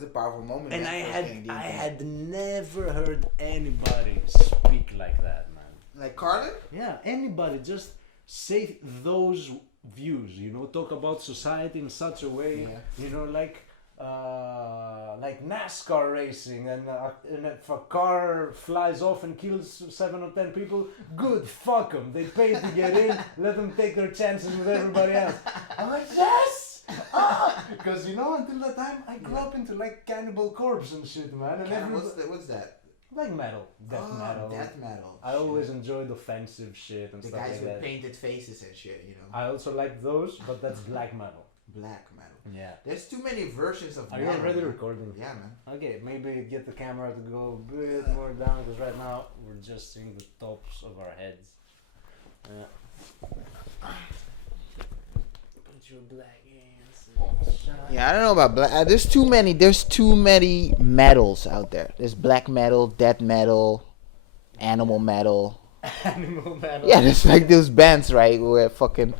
That's a powerful moment. And man, I first getting had never heard anybody speak like that, man. like Carlin. Yeah, anybody just say those views, talk about society in such a way, like NASCAR racing, and if a car flies off and kills 7 or 10 people, good, fuck them. They paid to get in, let them take their chances with everybody else. I'm like, yes! Because until that time I grew up into like Cannibal Corpse and shit, man. And What's that? like metal, death metal. Death metal. I always enjoyed offensive shit and the stuff guys like with that. painted faces and shit, I also like those, but that's black metal. Black metal. Yeah. There's too many versions of Are metal. you already recording? Yeah, man. Okay, maybe get the camera to go a bit more down, because right now we're just seeing the tops of our heads. Put your black hands. Yeah, I don't know about black. There's too many metals out there. There's black metal, death metal, animal metal. Animal metal. Yeah, there's like those bands, right? Where fucking.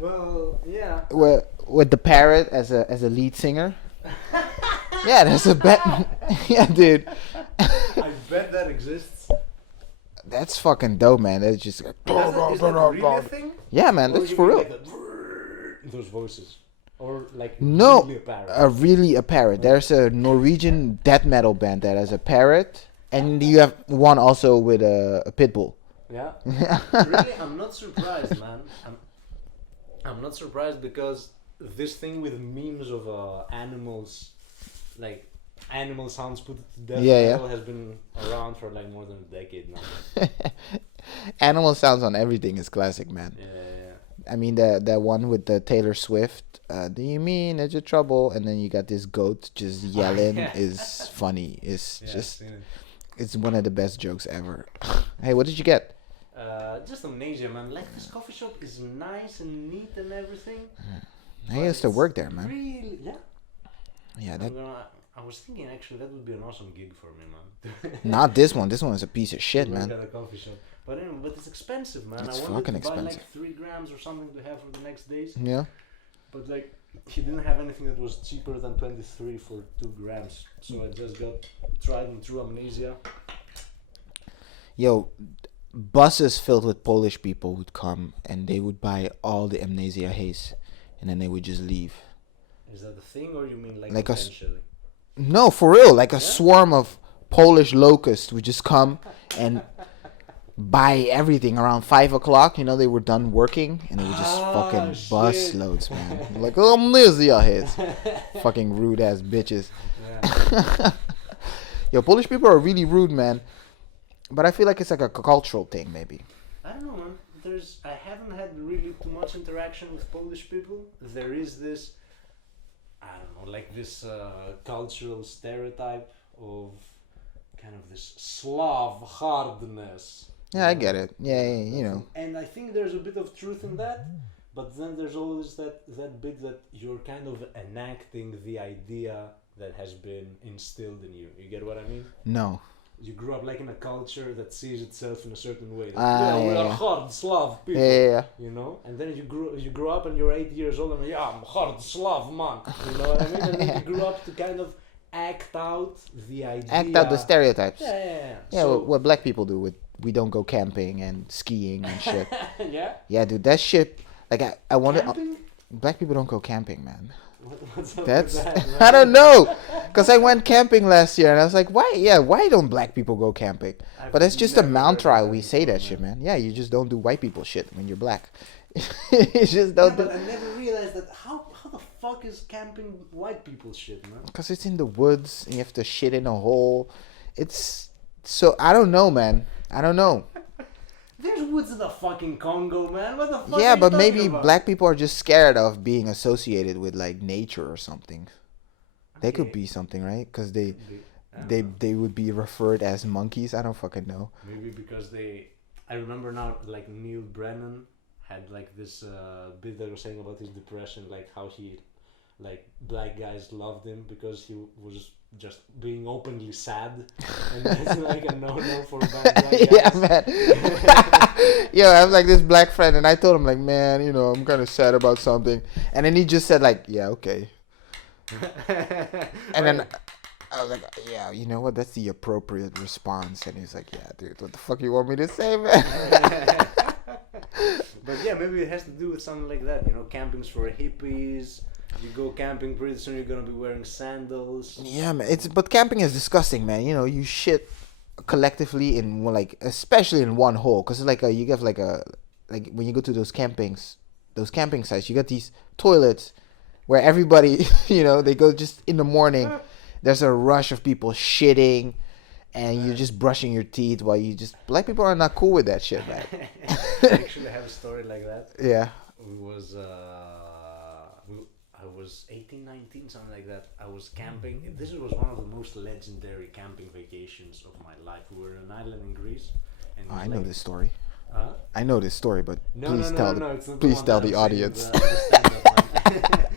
Well, yeah. With the parrot as a lead singer. Yeah, there's a bet. Yeah, dude. I bet that exists. That's fucking dope, man. That's just. Is that really a thing? Yeah, man. That's for real. Like those voices. Or like No, really a parrot. parrot. There's a Norwegian death metal band that has a parrot, and you have one also with a pit bull. Yeah. Really, I'm not surprised, man. I'm not surprised, because this thing with memes of animals, like animal sounds put to death metal, has been around for like more than a decade now. Animal sounds on everything is classic, man. Yeah. I mean that one with the Taylor Swift. Do you mean it's a trouble? And then you got this goat just yelling is funny. It's one of the best jokes ever. Hey, what did you get? Just amnesia, man. Like, this coffee shop is nice and neat and everything. I used to work there, man. Really, yeah. Yeah, I was thinking actually that would be an awesome gig for me, man. not this one. This one is a piece of shit, Work man. at a coffee shop. But anyway, it's expensive, man. It's I wanted fucking to buy expensive. like 3 grams or something to have for the next days. Yeah. But like, he didn't have anything that was cheaper than 23 for 2 grams. So I just got tried and true amnesia. Yo, buses filled with Polish people would come and they would buy all the Amnesia Haze, and then they would just leave. Is that the thing, or you mean like intentionally? No, for real. Like a swarm of Polish locusts would just come and buy everything around 5 o'clock. They were done working, and they would just fucking bus loads, man. Like, Amnesia Haze. Fucking rude ass bitches. Yeah. Yo, Polish people are really rude, man. But I feel like it's like a cultural thing, maybe. I don't know, man. I haven't had really too much interaction with Polish people. There is this, I don't know, like this cultural stereotype of kind of this Slav hardness. Yeah, I get it. Yeah. And I think there's a bit of truth in that, but then there's always that bit that you're kind of enacting the idea that has been instilled in you. You get what I mean? No. You grew up like in a culture that sees itself in a certain way. We are hard Slav people. Yeah. And then you grew up and you're 8 years old and I'm hard Slav man. You know what I mean? And then you grew up to kind of act out the idea. Act out the stereotypes. Yeah. Yeah, So, what black people do with we don't go camping and skiing and shit. yeah. Yeah, dude, that shit. Like I wanted. Camping? Black people don't go camping, man. What's up That's with that, I don't know, cause I went camping last year and I was like, why? Yeah, why don't black people go camping? But it's just a mantra. We say that shit, man. Yeah, you just don't do white people shit when you're black. You just don't do. But I never realized that. How the fuck is camping white people shit, man? Cause it's in the woods and you have to shit in a hole. It's so I don't know, man. I don't know. There's woods in the fucking Congo, man. What the fuck? Yeah, are you but talking maybe about? black people are just scared of being associated with like nature or something. They could be something, right? Because they would be referred as monkeys. I don't fucking know. Maybe because I remember now, like Neil Brennan had like this bit that was saying about his depression, like how like black guys loved him because he was just being openly sad, and that's like a no-no for black guys. Yeah, man. Yo, I have like this black friend, and I told him like, man, I'm kind of sad about something, and then he just said like, yeah, okay. And then was like, yeah, you know what? That's the appropriate response. And he's like, yeah, dude, what the fuck you want me to say, man? But yeah, maybe it has to do with something like that. You know, camping's for hippies. You go camping, pretty soon you're gonna be wearing sandals. Yeah, man. But camping is disgusting, man. You know, you shit collectively in one, like, especially in one hole, because like you get like when you go to those camping sites, you got these toilets where everybody, you know, they go just in the morning. There's a rush of people shitting, and you're just brushing your teeth while you just, black people are not cool with that shit, man. I actually have a story like that. Yeah. I was 18, 19, something like that. I was camping. This was one of the most legendary camping vacations of my life. We were in an island in Greece. And I know this story. Huh? I know this story, but No, please it's not tell the the one that I'm audience. saying,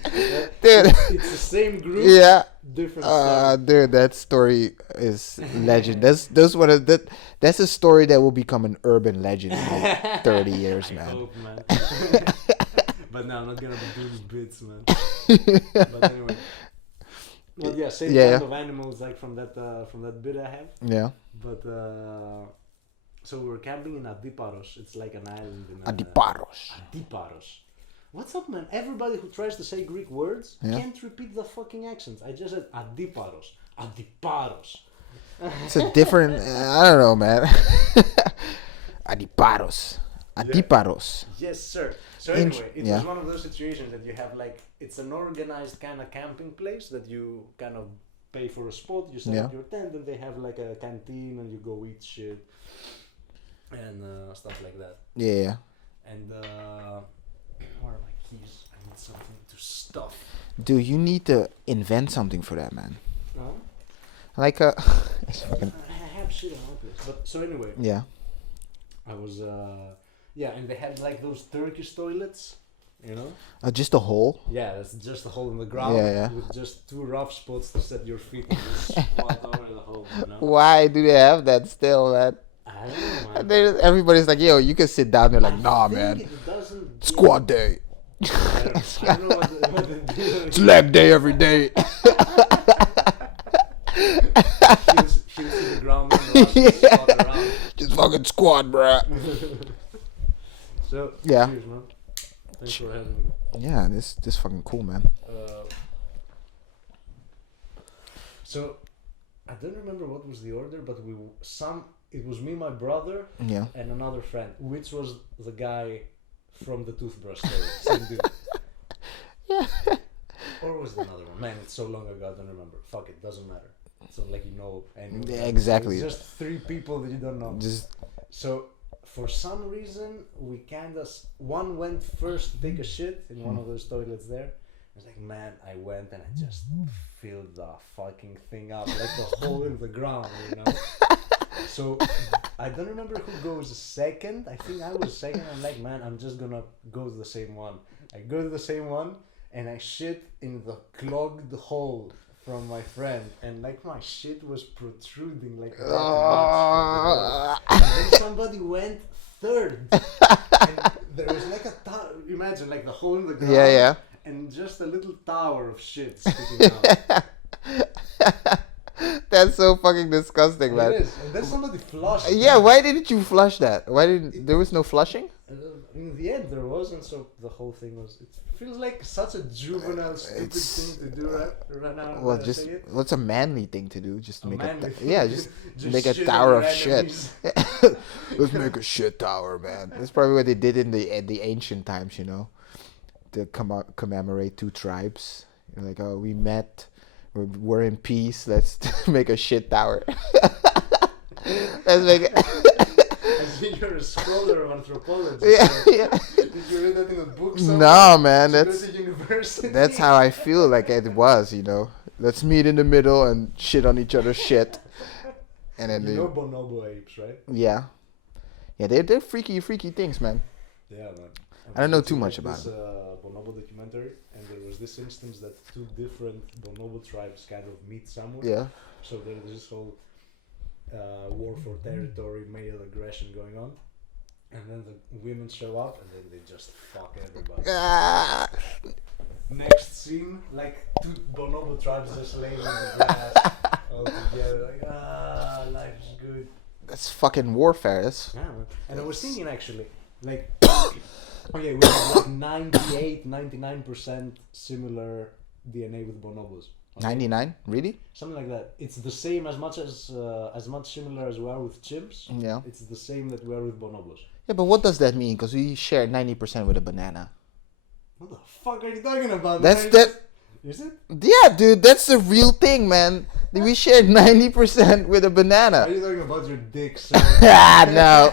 the Dude. It's the same group, Yeah. different story. Dude, that story is legend. That's a story that will become an urban legend in like 30 years, I man. hope, man. But no, I'm not gonna be doing bits, man. But anyway. Well, yeah, same kind of animals like from that bit I have. Yeah. But so we were camping in Adiparos. It's like an island in Adiparos. Adiparos. What's up, man? Everybody who tries to say Greek words can't repeat the fucking accents. I just said Adiparos. Adiparos. It's a different. I don't know, man. Adiparos. Adiparos. Yes, sir. So anyway, it was one of those situations that you have like, it's an organized kind of camping place that you kind of pay for a spot, you set up your tent, and they have like a canteen and you go eat shit and stuff like that. Yeah. And where are my keys? I need something to stuff. Dude, you need to invent something for that, man. Huh? Like I have shit on my place. But so anyway. Yeah. I was and they had like those Turkish toilets, you know? Just a hole? Yeah, that's just a hole in the ground with just two rough spots to set your feet and just squat over the hole, you know? Why do they have that still, man? I don't know, man. Everybody's like, yo, you can sit down. They're like, nah, I think man. it doesn't Squat day. I don't know what they do. It's leg day every day. Heels to the ground and squat around. Just fucking squat, bruh. So, Yeah. cheers, man. Thanks for having me. Yeah, this fucking cool, man. So, I don't remember what was the order, but it was me, my brother, and another friend, which was the guy from the toothbrush story. Same dude. Yeah. Or was it another one? Man, it's so long ago, I don't remember. Fuck it, doesn't matter. It's not like you know anyone. Yeah, exactly. It's just three people that you don't know. So, for some reason, we one went first to take a shit in one of those toilets there. I was like, man, I went and I just filled the fucking thing up, like the hole in the ground, you know? So, I don't remember who goes second. I think I was second. I'm like, man, I'm just gonna go to the same one. I go to the same one, and I shit in the clogged hole from my friend, and like my shit was protruding like that much. And then somebody went third, and there was like imagine like the hole in the ground, and just a little tower of shit sticking out. That's so fucking disgusting, man. It is. And then somebody flushed. Yeah, why didn't you flush that? There was no flushing? In the end, there wasn't, so the whole thing was. It feels like such a juvenile, stupid thing to do right now. Well, what's a manly thing to do? Just make just make a shit tower on of your shit. Let's make a shit tower, man. That's probably what they did in the ancient times, you know, to commemorate two tribes. You're like, oh, we met, we're in peace. Let's make a shit tower. Let's make it. I see you're a scholar of anthropology. Yeah. Did you read that in a book somewhere? No, man. That's how I feel like it was, you know. Let's meet in the middle and shit on each other's shit. And then you know bonobo apes, right? Yeah. Yeah, they're freaky things, man. Yeah, man. I don't know too much about this bonobo documentary, and there was this instance that two different bonobo tribes kind of meet somewhere. Yeah. So there's this whole war for territory, male aggression going on, and then the women show up, and then they just fuck everybody. Next scene, like two bonobo tribes just laying in the grass. all together, like, life's good. That's fucking warfare. That's Yeah, man. And I was thinking actually, like, okay, we have like 99% similar DNA with bonobos. Okay? 99? Really? Something like that. It's the same as much similar as we are with chimps. Yeah. It's the same that we are with bonobos. Yeah, but what does that mean? Because we share 90% with a banana. What the fuck are you talking about? That's man? that. Is it? Yeah, dude, that's the real thing, man. We share 90% with a Are banana. you talking about your dick, sir? No.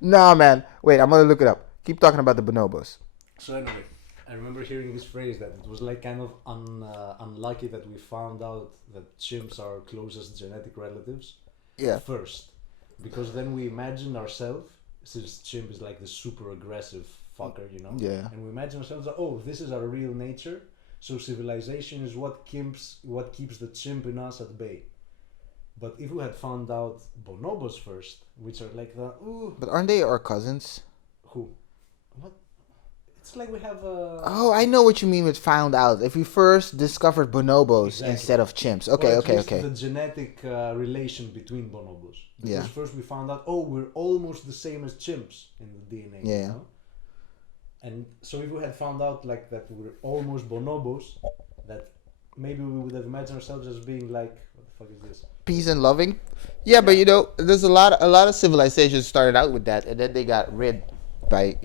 No, man. Wait, I'm gonna look it up. Keep talking about the bonobos. So anyway, I remember hearing this phrase that it was like kind of unlucky that we found out that chimps are our closest genetic relatives Yeah. first, because then we imagine ourselves, since chimp is like the super aggressive fucker, you know, Yeah. and we imagine ourselves that, oh, this is our real nature, so civilization is what keeps the chimp in us at bay. But if we had found out bonobos first, which are like the But aren't they our cousins? who, what? It's like we have a. Oh, I know what you mean with found out. If we first discovered bonobos Exactly. instead of chimps. Or Okay, at okay, least okay. the genetic relation between bonobos. Because Yeah. first we found out, oh, we're almost the same as chimps in the DNA. Yeah. You know? And so if we had found out like that we're almost bonobos, that maybe we would have imagined ourselves as being like, what the fuck is this? Peace and loving. Yeah, but you know, there's a lot of civilizations started out with that, and then they got rid by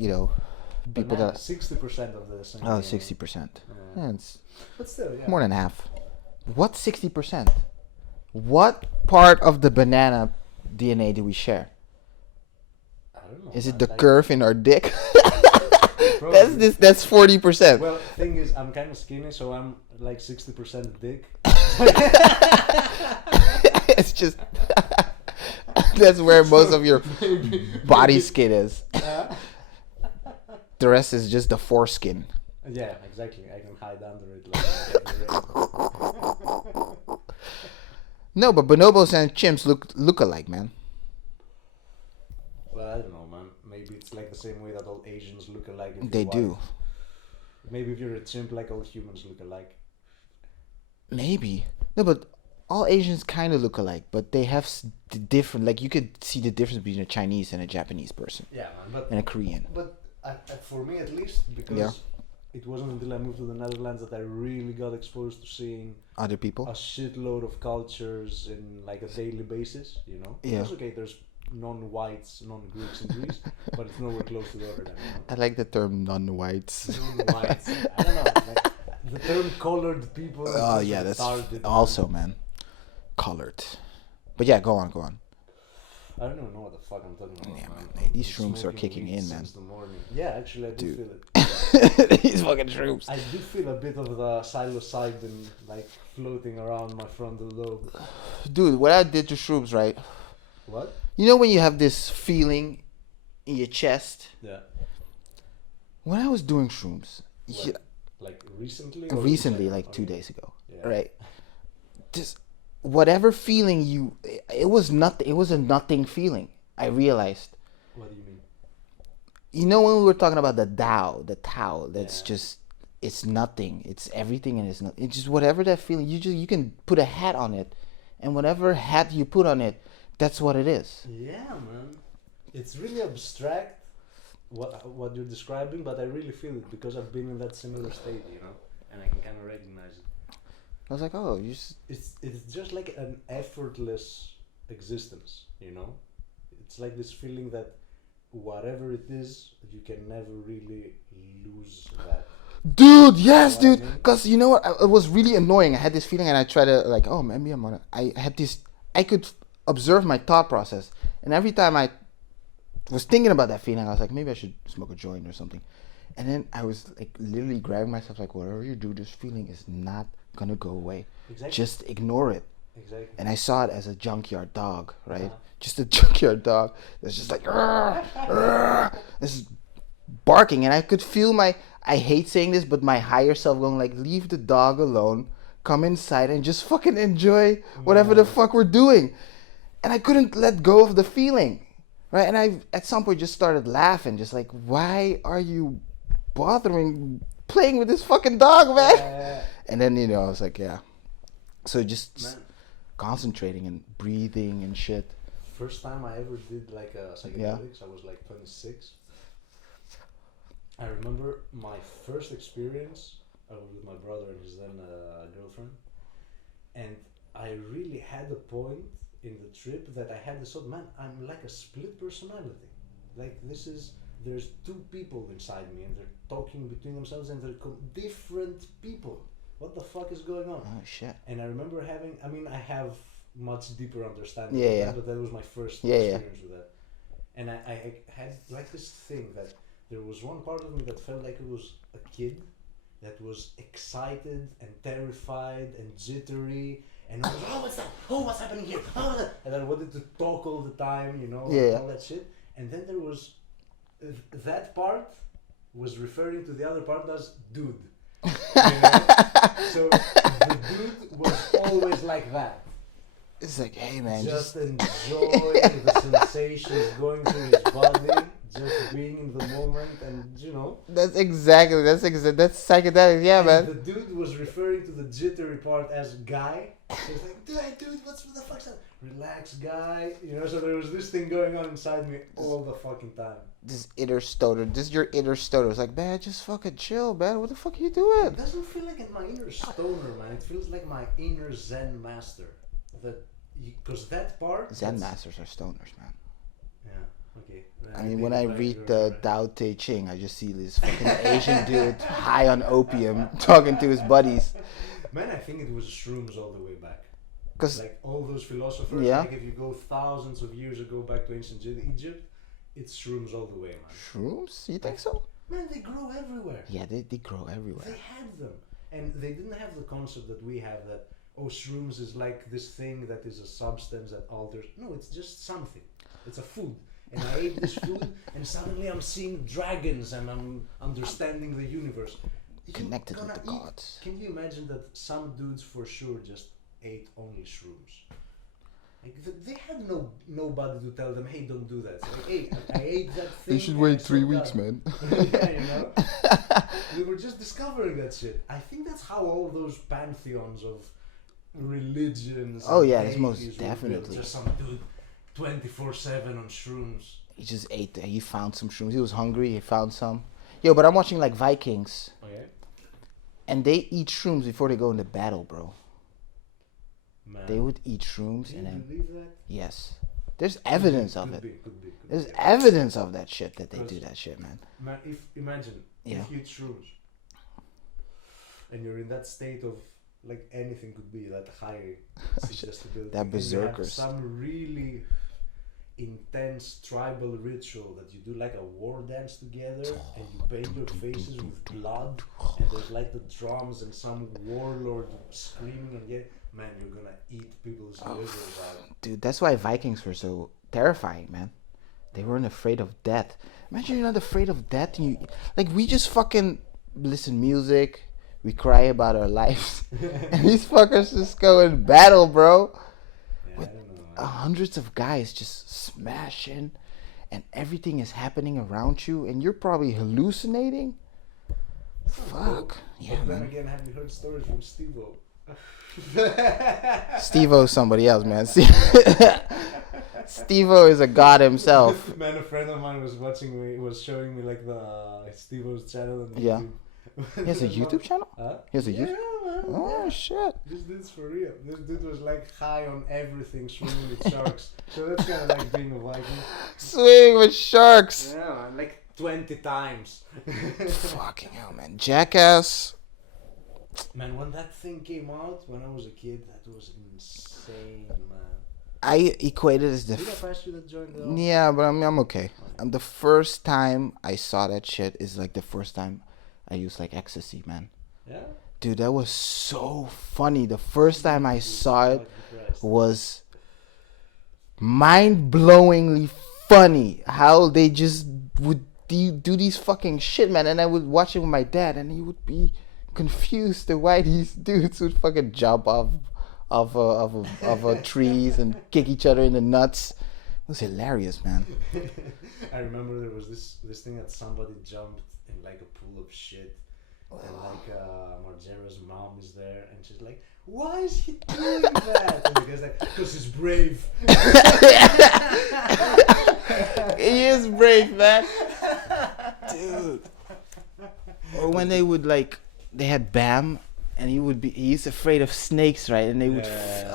people that. 60% of the same. Oh, DNA. 60%. Yeah, it's But still, yeah. more than half. What 60%? What part of the banana DNA do we share? I don't know. Is it man, the like, curve in our dick? probably. That's 40%. Well, thing is, I'm kind of skinny, so I'm like 60% dick. It's just that's where most of your body skin is. The rest is just the foreskin. Yeah, exactly. I can hide under it. No, but bonobos and chimps look alike, man. Well, I don't know, man. Maybe it's like the same way that all Asians look alike. If They you're do. white. Maybe if you're a chimp, like all humans look alike. Maybe. No, but all Asians kind of look alike, but they have the different. Like you could see the difference between a Chinese and a Japanese person, Yeah, man. and a Korean. But for me at least, because Yeah. it wasn't until I moved to the Netherlands that I really got exposed to seeing Other people. a shitload of cultures in like a daily basis, you know? Yeah. It's okay, there's non-whites, non-Greeks in Greece, but it's nowhere close to Rotterdam, you I like the term non-whites. know? Non-whites. I don't know. Like, the term colored people is Oh just yeah, that's retarded, man. also, man. Colored. But yeah, go on. I don't even know what the fuck I'm talking about. Yeah, man. man. Hey, these I've shrooms been are smoking kicking weed in, man. since the morning. Yeah, actually, I do Dude. feel it. These fucking shrooms. I do feel a bit of the psilocybin like floating around my frontal lobe. Dude, what I did to shrooms, right? What? You know when you have this feeling in your chest? Yeah. When I was doing shrooms, Like, like recently? Or recently, like like 2 days ago, Yeah. right? Just whatever feeling it was nothing. It was a nothing feeling. I realized. What do you mean? You know when we were talking about the Tao, that's Yeah. just it's nothing. It's everything, and it's not. It's just whatever that feeling. You can put a hat on it, and whatever hat you put on it, that's what it is. Yeah, man. It's really abstract what you're describing, but I really feel it because I've been in that similar state, you know, and I can kind of recognize it. I was like, oh, you just It's just like an effortless existence, you know. It's like this feeling that whatever it is, you can never really lose that. Dude, yes, You know what I dude. mean? Because you know what? It was really annoying. I had this feeling, and I tried to like, oh, maybe I'm gonna. I had this. I could observe my thought process, and every time I was thinking about that feeling, I was like, maybe I should smoke a joint or something. And then I was like, literally grabbing myself, like, whatever you do, this feeling is not gonna go away. Exactly. Just ignore it. Exactly. And I saw it as a junkyard dog, right? Uh-huh. Just a junkyard dog that's just like, this is barking, and I could feel I hate saying this, but my higher self going like, leave the dog alone, come inside and just fucking enjoy whatever the fuck we're doing. And I couldn't let go of the feeling, right? And I at some point just started laughing, just like, why are you bothering playing with this fucking dog, man? Yeah. And then I was like, yeah, So just Man, concentrating and breathing and shit. first time I ever did like a psychedelics, I was like 26. I remember my first experience. I was with my brother and his then girlfriend, and I really had a point in the trip that I had this thought, man, I'm like a split personality. Like there's two people inside me, and they're talking between themselves, and they're different people. What the fuck is going on? Oh shit. And I remember having, I mean, I have much deeper understanding Yeah, of yeah. that, but that was my first Yeah, yeah. experience with that. And I had like this thing that there was one part of me that felt like it was a kid that was excited and terrified and jittery and I was, oh, what's that? Oh, what's happening here? Oh, that? And I wanted to talk all the time, you know, Yeah, and yeah. all that shit. And then there was that part was referring to the other part as dude. You know? So the dude was always like that. It's like, hey man, Just enjoying the sensations going through his body, just being in the moment, and you know. that's psychedelic, yeah, And man. the dude was referring to the jittery part as guy. So he's like, dude, what the fuck's that? Relax, guy. You know, so there was this thing going on inside me all the fucking time. This inner stoner. This is your inner stoner. It's like, man, just fucking chill, man. What the fuck are you doing? It doesn't feel like my inner stoner, man. It feels like my inner Zen master. Because that part. Zen masters are stoners, man. Yeah. Okay. I mean, when I read the Tao Te Ching, I just see this fucking Asian dude high on opium talking to his buddies. Man, I think it was shrooms all the way back. Cause Like all those philosophers, Yeah. like if you go thousands of years ago back to ancient Egypt, it's shrooms all the way, man. shrooms, you think so? Man, they grow everywhere. Yeah, they grow everywhere. They had them. And they didn't have the concept that we have that, oh, shrooms is like this thing that is a substance that alters. No, it's just something. It's a food. And I ate this food, and suddenly I'm seeing dragons and I'm understanding the universe. You Connected with gonna the gods. Can you imagine that some dudes for sure just ate only shrooms? Like they had nobody to tell them, hey, don't do that. So, like, hey, I ate that thing. You should and wait I 3 saw weeks, that. man. Yeah, you know. We were just discovering that shit. I think that's how all those pantheons of religions. Oh, and yeah, it's most deities were built. definitely. Just some dude, 24/7 on shrooms. He just ate. He found some shrooms. He was hungry. He found some. Yo, but I'm watching like Vikings, Okay. and they eat shrooms before they go into battle, bro. Man. They would eat shrooms, Do and you then believe that? yes, there's evidence of Could it. be, could be. There's evidence of that shit that they do Because- that shit, man. Man, imagine Yeah. if you eat shrooms and you're in that state of like anything could be that high suggestibility. That and you have berserkers. some really intense tribal ritual that you do like a war dance together and you paint your faces with blood and there's like the drums and some warlord screaming and yet man you're gonna eat people's livers out. Dude, that's why Vikings were so terrifying, man. They weren't afraid of death. Imagine you're not afraid of death. And you like we just fucking listen music. We cry about our lives, and these fuckers just go in battle, bro. Yeah, With I don't know, man. Hundreds of guys just smashing, and everything is happening around you, and you're probably hallucinating. Fuck. Yeah, But then man. again, have you heard stories from Steve-O? Steve-O's somebody else, man. Steve-O is a god himself. Man, a friend of mine was showing me like the Steve-O's channel on Yeah. YouTube. He has a YouTube channel? Huh? He has a Yeah, YouTube. man. Oh yeah. shit. This dude's for real. This dude was like high on everything, swimming with sharks. So that's kind of like being a Viking. Swimming with sharks. Yeah, man, like 20 times. Fucking hell, man. Jackass. Man, when that thing came out, when I was a kid, that was insane, man. I equated as the. Did I pass you that joint though? Yeah, but I'm okay. And the first time I saw that shit is like the first time I used like ecstasy, man. Yeah? Dude, that was so funny. The first time I saw it was mind-blowingly funny. How they just would do these fucking shit, man. And I would watch it with my dad, and he would be confused to why these dudes would fucking jump off trees and kick each other in the nuts. It was hilarious, man. I remember there was this thing that somebody jumped in like a pool of shit and like Margera's mom is there, and she's like, "Why is he doing that?" And the guy's like, "Because he's brave." He is brave, man. Dude. Or when they would they had Bam, and he's afraid of snakes, right? And they would,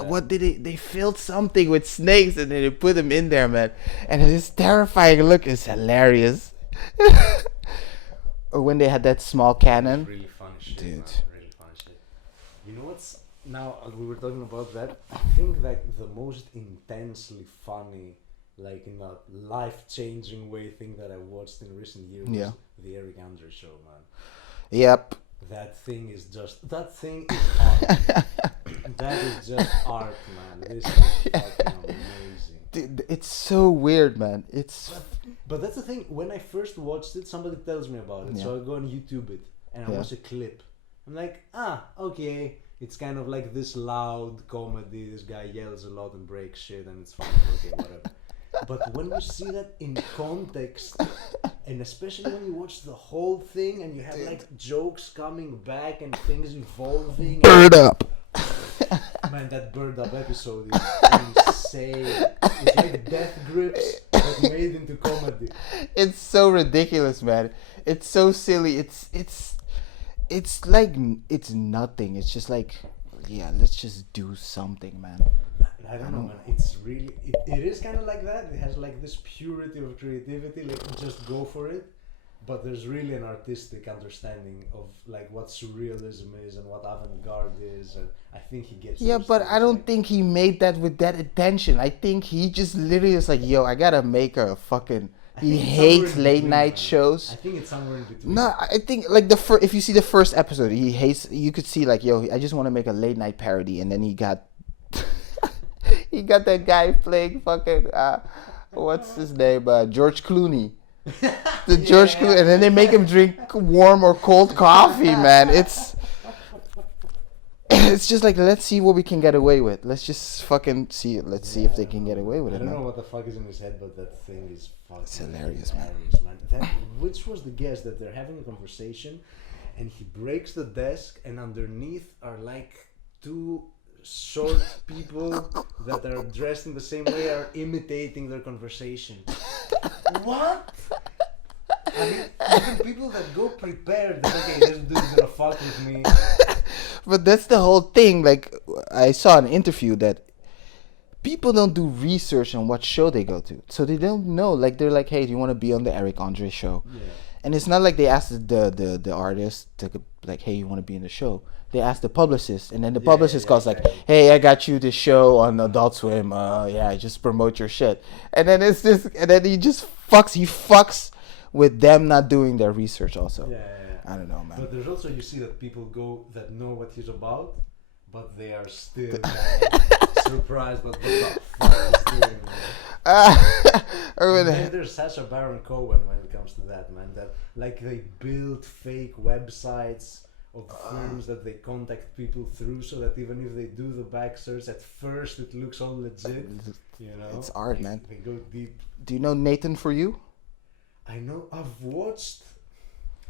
what did they filled something with snakes, and then they put them in there, man. And his terrifying look is hilarious. Or when they had that small cannon. Really funny shit, dude. man. Really funny shit. You know what's now? We were talking about that. I think the most intensely funny, in a life-changing way, thing that I watched in recent years was the Eric Andre show, man. Yep. That thing is art. That is just art, man. This is fucking amazing. Dude, it's so weird, man. But that's the thing. When I first watched it, somebody tells me about it, so I go on YouTube it and I watch a clip. I'm like, okay. It's kind of like this loud comedy. This guy yells a lot and breaks shit, and it's fun. Okay, whatever. But when you see that in context, and especially when you watch the whole thing and you have jokes coming back and things evolving. Bird up. Man, that bird up episode is insane. It's like Death Grips, but made into comedy. It's so ridiculous, man. It's so silly. It's like it's nothing. It's just like, let's just do something, man. I don't know, man. It's really it is kind of like that. It has this purity of creativity, just go for it. But there's really an artistic understanding of what surrealism is and what avant-garde is, and I think he gets. Yeah, but I don't think he made that with that intention. I think he just literally was like, "Yo, I gotta make a fucking." He hates late night shows. I think it's somewhere in between. No, I think if you see the first episode, he hates. You could see "Yo, I just want to make a late night parody," and then he got. He got that guy playing fucking what's his name? George Clooney. The George Clooney, and then they make him drink warm or cold coffee, man. It's just let's see what we can get away with. Let's just fucking see it. Let's see if they can get away with it. I don't know what the fuck is in his head, but that thing is fucking it's hilarious, man. Which was the guess that they're having a conversation, and he breaks the desk, and underneath are two short people that are dressed in the same way are imitating their conversation. What? I mean, even people that go prepared, okay, this dude's gonna fuck with me. But that's the whole thing. I saw an interview that people don't do research on what show they go to, so they don't know. They're like, "Hey, do you want to be on the Eric Andre show?" Yeah. And it's not like they asked the artist to "Hey, you want to be in the show?" They asked the publicist, and then the publicist calls "Hey, I got you this show on Adult Swim. Just promote your shit." And then and then he just fucks with them not doing their research also. I don't know, man. But there's also, you see that people go that know what he's about, but they are still surprised by what the fuck he's doing. And then there's Sacha Baron Cohen when it comes to that, man. That they build fake websites of firms that they contact people through, so that even if they do the back search, at first it looks all legit. It's art, man. They go deep. Do you know Nathan For You? I know. I've watched.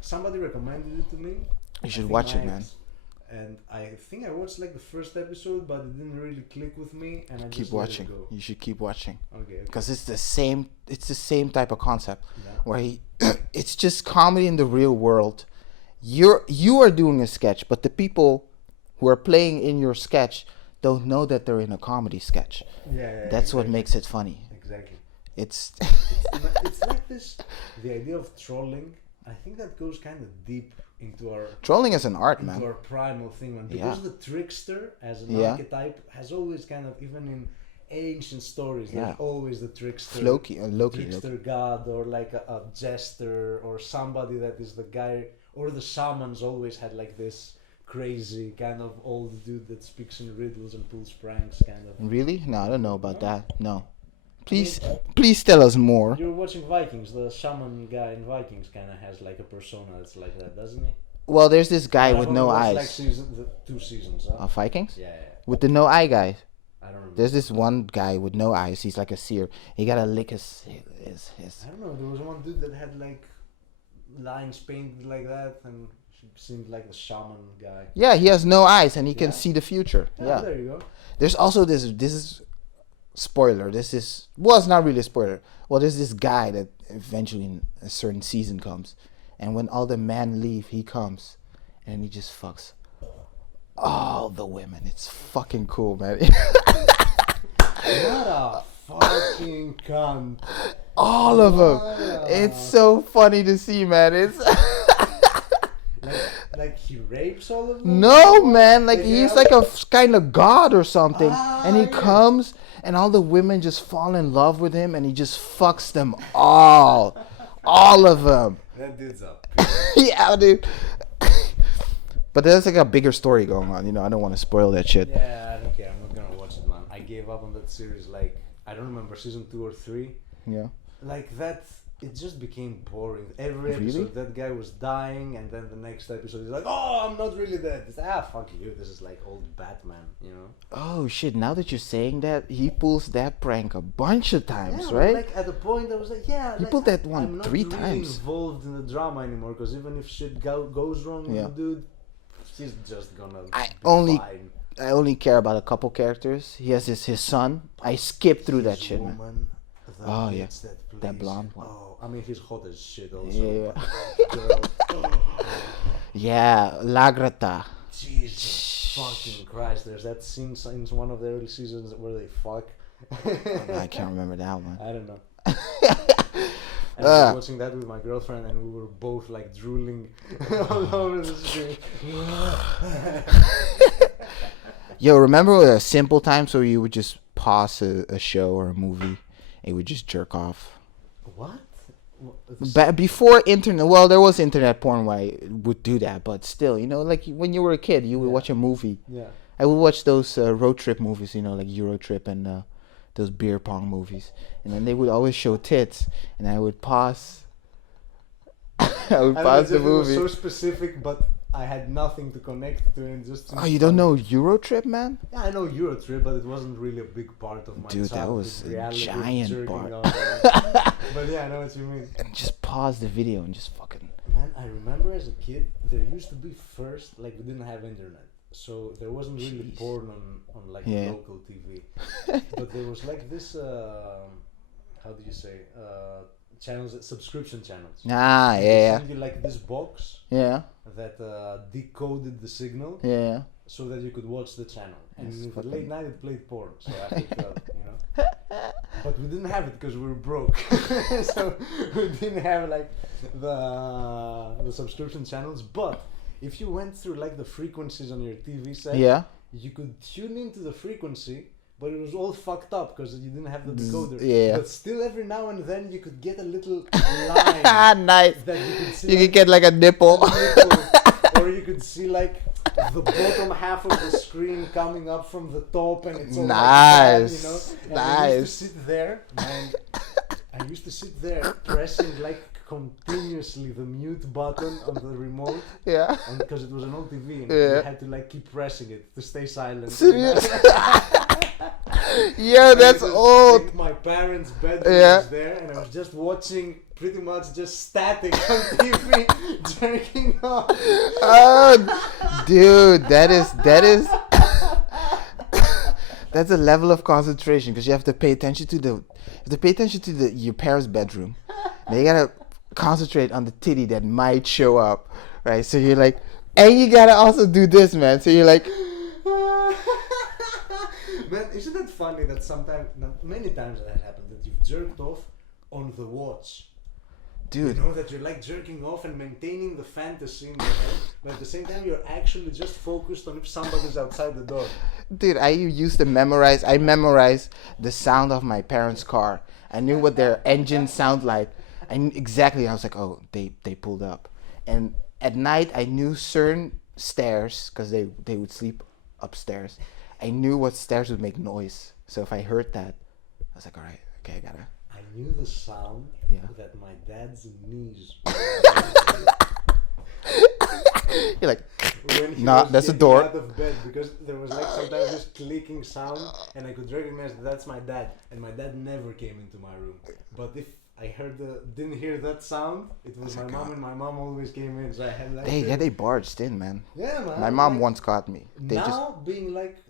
Somebody recommended it to me. You should watch it, man. And I think I watched the first episode, but it didn't really click with me. And I keep just watching. Let it go. You should keep watching. Okay. Because it's the same type of concept where it's just comedy in the real world. You are doing a sketch, but the people who are playing in your sketch don't know that they're in a comedy sketch. That's what makes it funny. Exactly. It's like this. The idea of trolling, I think that goes kind of deep into our trolling is an art, man. Into our primal thing, man. Because the trickster as an archetype has always kind of, even in ancient stories, there's always the trickster. Loki. Trickster god, or a jester, or somebody that is the guy, or the shamans always had this crazy kind of old dude that speaks in riddles and pulls pranks, kind of. Really? No, I don't know about that. No. Please tell us more. You're watching Vikings. The shaman guy in Vikings kind of has a persona that's like that, doesn't he? Well, there's this guy with no eyes. The 2 seasons, huh? Of Vikings? Yeah. With the no eye guy. I don't remember. There's this one guy with no eyes. He's like a seer. He gotta lick his. I don't know. There was one dude that had lines painted like that, and seemed like the shaman guy. Yeah, he has no eyes and he can Yeah. see the future. Yeah. There you go. There's also this is spoiler. This is well, it's not really a spoiler. Well, there's this guy that eventually in a certain season comes, and when all the men leave, he comes, and he just fucks all the women. It's fucking cool, man. What a fucking cunt. All of them. What It's so funny to see, man. It's like he rapes all of them? no, man. Like he's Yeah. like a kind of god or something, and he yeah. comes, and all the women just fall in love with him, and he just fucks them all of them. That dude's up. Yeah, dude. But there's like a bigger story going on. You know, I don't want to spoil that shit. Yeah, I don't care. I'm not gonna watch it, man. I gave up on that series. Like, I don't remember season 2 or 3. Yeah. Like that, it just became boring. Every Really? episode, that guy was dying, and then the next episode, he's like, "Oh, I'm not really dead." It's, fuck you. This is like old Batman, you know? Oh shit! Now that you're saying that, he pulls that prank a bunch of times, Yeah, right? Like at the point, I was like, "Yeah." He like, pulled that one I'm not 3 really times. involved in the drama anymore, because even if shit goes wrong Yeah. with the dude, he's just gonna. I be only- fine. I only care about a couple characters. He has his son. I skipped through that His shit, man. woman, the Oh, yeah. bitch that That plays- blonde one. Oh, I mean, he's hot as shit also. Yeah. but that girl, Yeah, Lagrata. Jesus fucking Christ! There's that scene in one of the early seasons where they fuck. I can't remember that one. I don't know. And I was watching that with my girlfriend, and we were both like drooling all over the screen. Yo, remember a simple times where you would just pause a show or a movie and you would just jerk off? What? Before internet, well, there was internet porn where I would do that, but still, you know, like when you were a kid, you would watch a movie. Yeah. I would watch those road trip movies, you know, like Euro Trip and those beer pong movies, and then they would always show tits, and I would pause. I would pause the It was movie. so specific, but I had nothing to connect to it. Just to Oh, you don't know Euro Trip, man? Yeah, I know Eurotrip, but it wasn't really a big part of my Dude, that childhood was a reality giant jerking part. off. But yeah, I know what you mean. And just pause the video and just fucking. Man, I remember as a kid, there used to be first, like, we didn't have internet. So there wasn't really Jeez. porn on like Yeah. local TV. But there was like this, how do you say, channels, subscription channels. Ah, They yeah, send you like this box yeah, that decoded the signal yeah. so that you could watch the channel. And That's in the fucking- late night it played porn, so I picked it up, you know. But we didn't have it because we were broke, so we didn't have like the subscription channels. But if you went through like the frequencies on your TV set, Yeah. you could tune into the frequency. But it was all fucked up because you didn't have the decoder. yeah. But still, every now and then you could get a little line Nice. that you could see. You like, could get like a nipple. nipple, or you could see like the bottom half of the screen coming up from the top, and it's all like that, Nice. you know. And I Nice. used to sit there, and I used to sit there pressing like continuously the mute button on the remote, Yeah. and because it was an old TV, and Yeah. you had to like keep pressing it to stay silent. Serious? Yo, that's Because, old. like, my parents' bedroom Yeah. was there, and I was just watching pretty much just static on TV, jerking off. Oh, dude, that is that's a level of concentration because you have to pay attention to your parents' bedroom. They gotta concentrate on the titty that might show up, right? So you're like, and you gotta also do this, man. So you're like, Man, isn't it funny that sometimes, many times that happened, that you've jerked off on the watch? dude, You know that you're like jerking off and maintaining the fantasy in your head, but at the same time you're actually just focused on if somebody's outside the door. dude, I used to memorize. I memorized the sound of my parents' car. I knew what their engine sound like. I knew exactly. I was like, oh, they pulled up. And at night, I knew certain stairs because they would sleep upstairs. I knew what stairs would make noise. So if I heard that, I was like, all right, okay, I gotta. I knew the sound Yeah. that my dad's knees You're like, when he Nah, was that's a getting door. out of bed, because there was like sometimes this clicking sound, and I could recognize that that's my dad, and my dad never came into my room. But if I heard didn't hear that sound. It was my mom, and my mom always came in, so I had like. They barged in, man. Yeah, man. My mom like, once caught me. They just now being like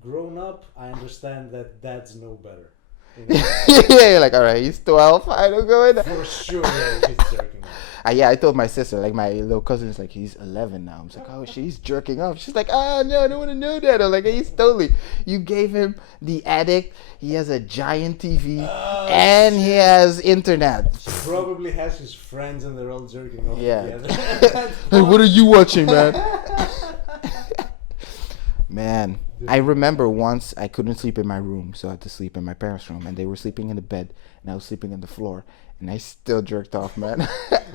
grown up, I understand that dads know better. You know? yeah, you're like, all right, he's 12. I don't go in there. For sure, yeah, he's jerking off. I told my sister, like my little cousin is like, he's 11 now. I'm like, oh, she's jerking off. She's like, no, I don't want to know that. I'm like, he's totally. You gave him the attic. He has a giant TV, and he has internet. He probably has his friends, and they're all jerking off Yeah. together. Hey, what are you watching, man? Man, I remember once I couldn't sleep in my room, so I had to sleep in my parents' room, and they were sleeping in the bed, and I was sleeping on the floor, and I still jerked off, man.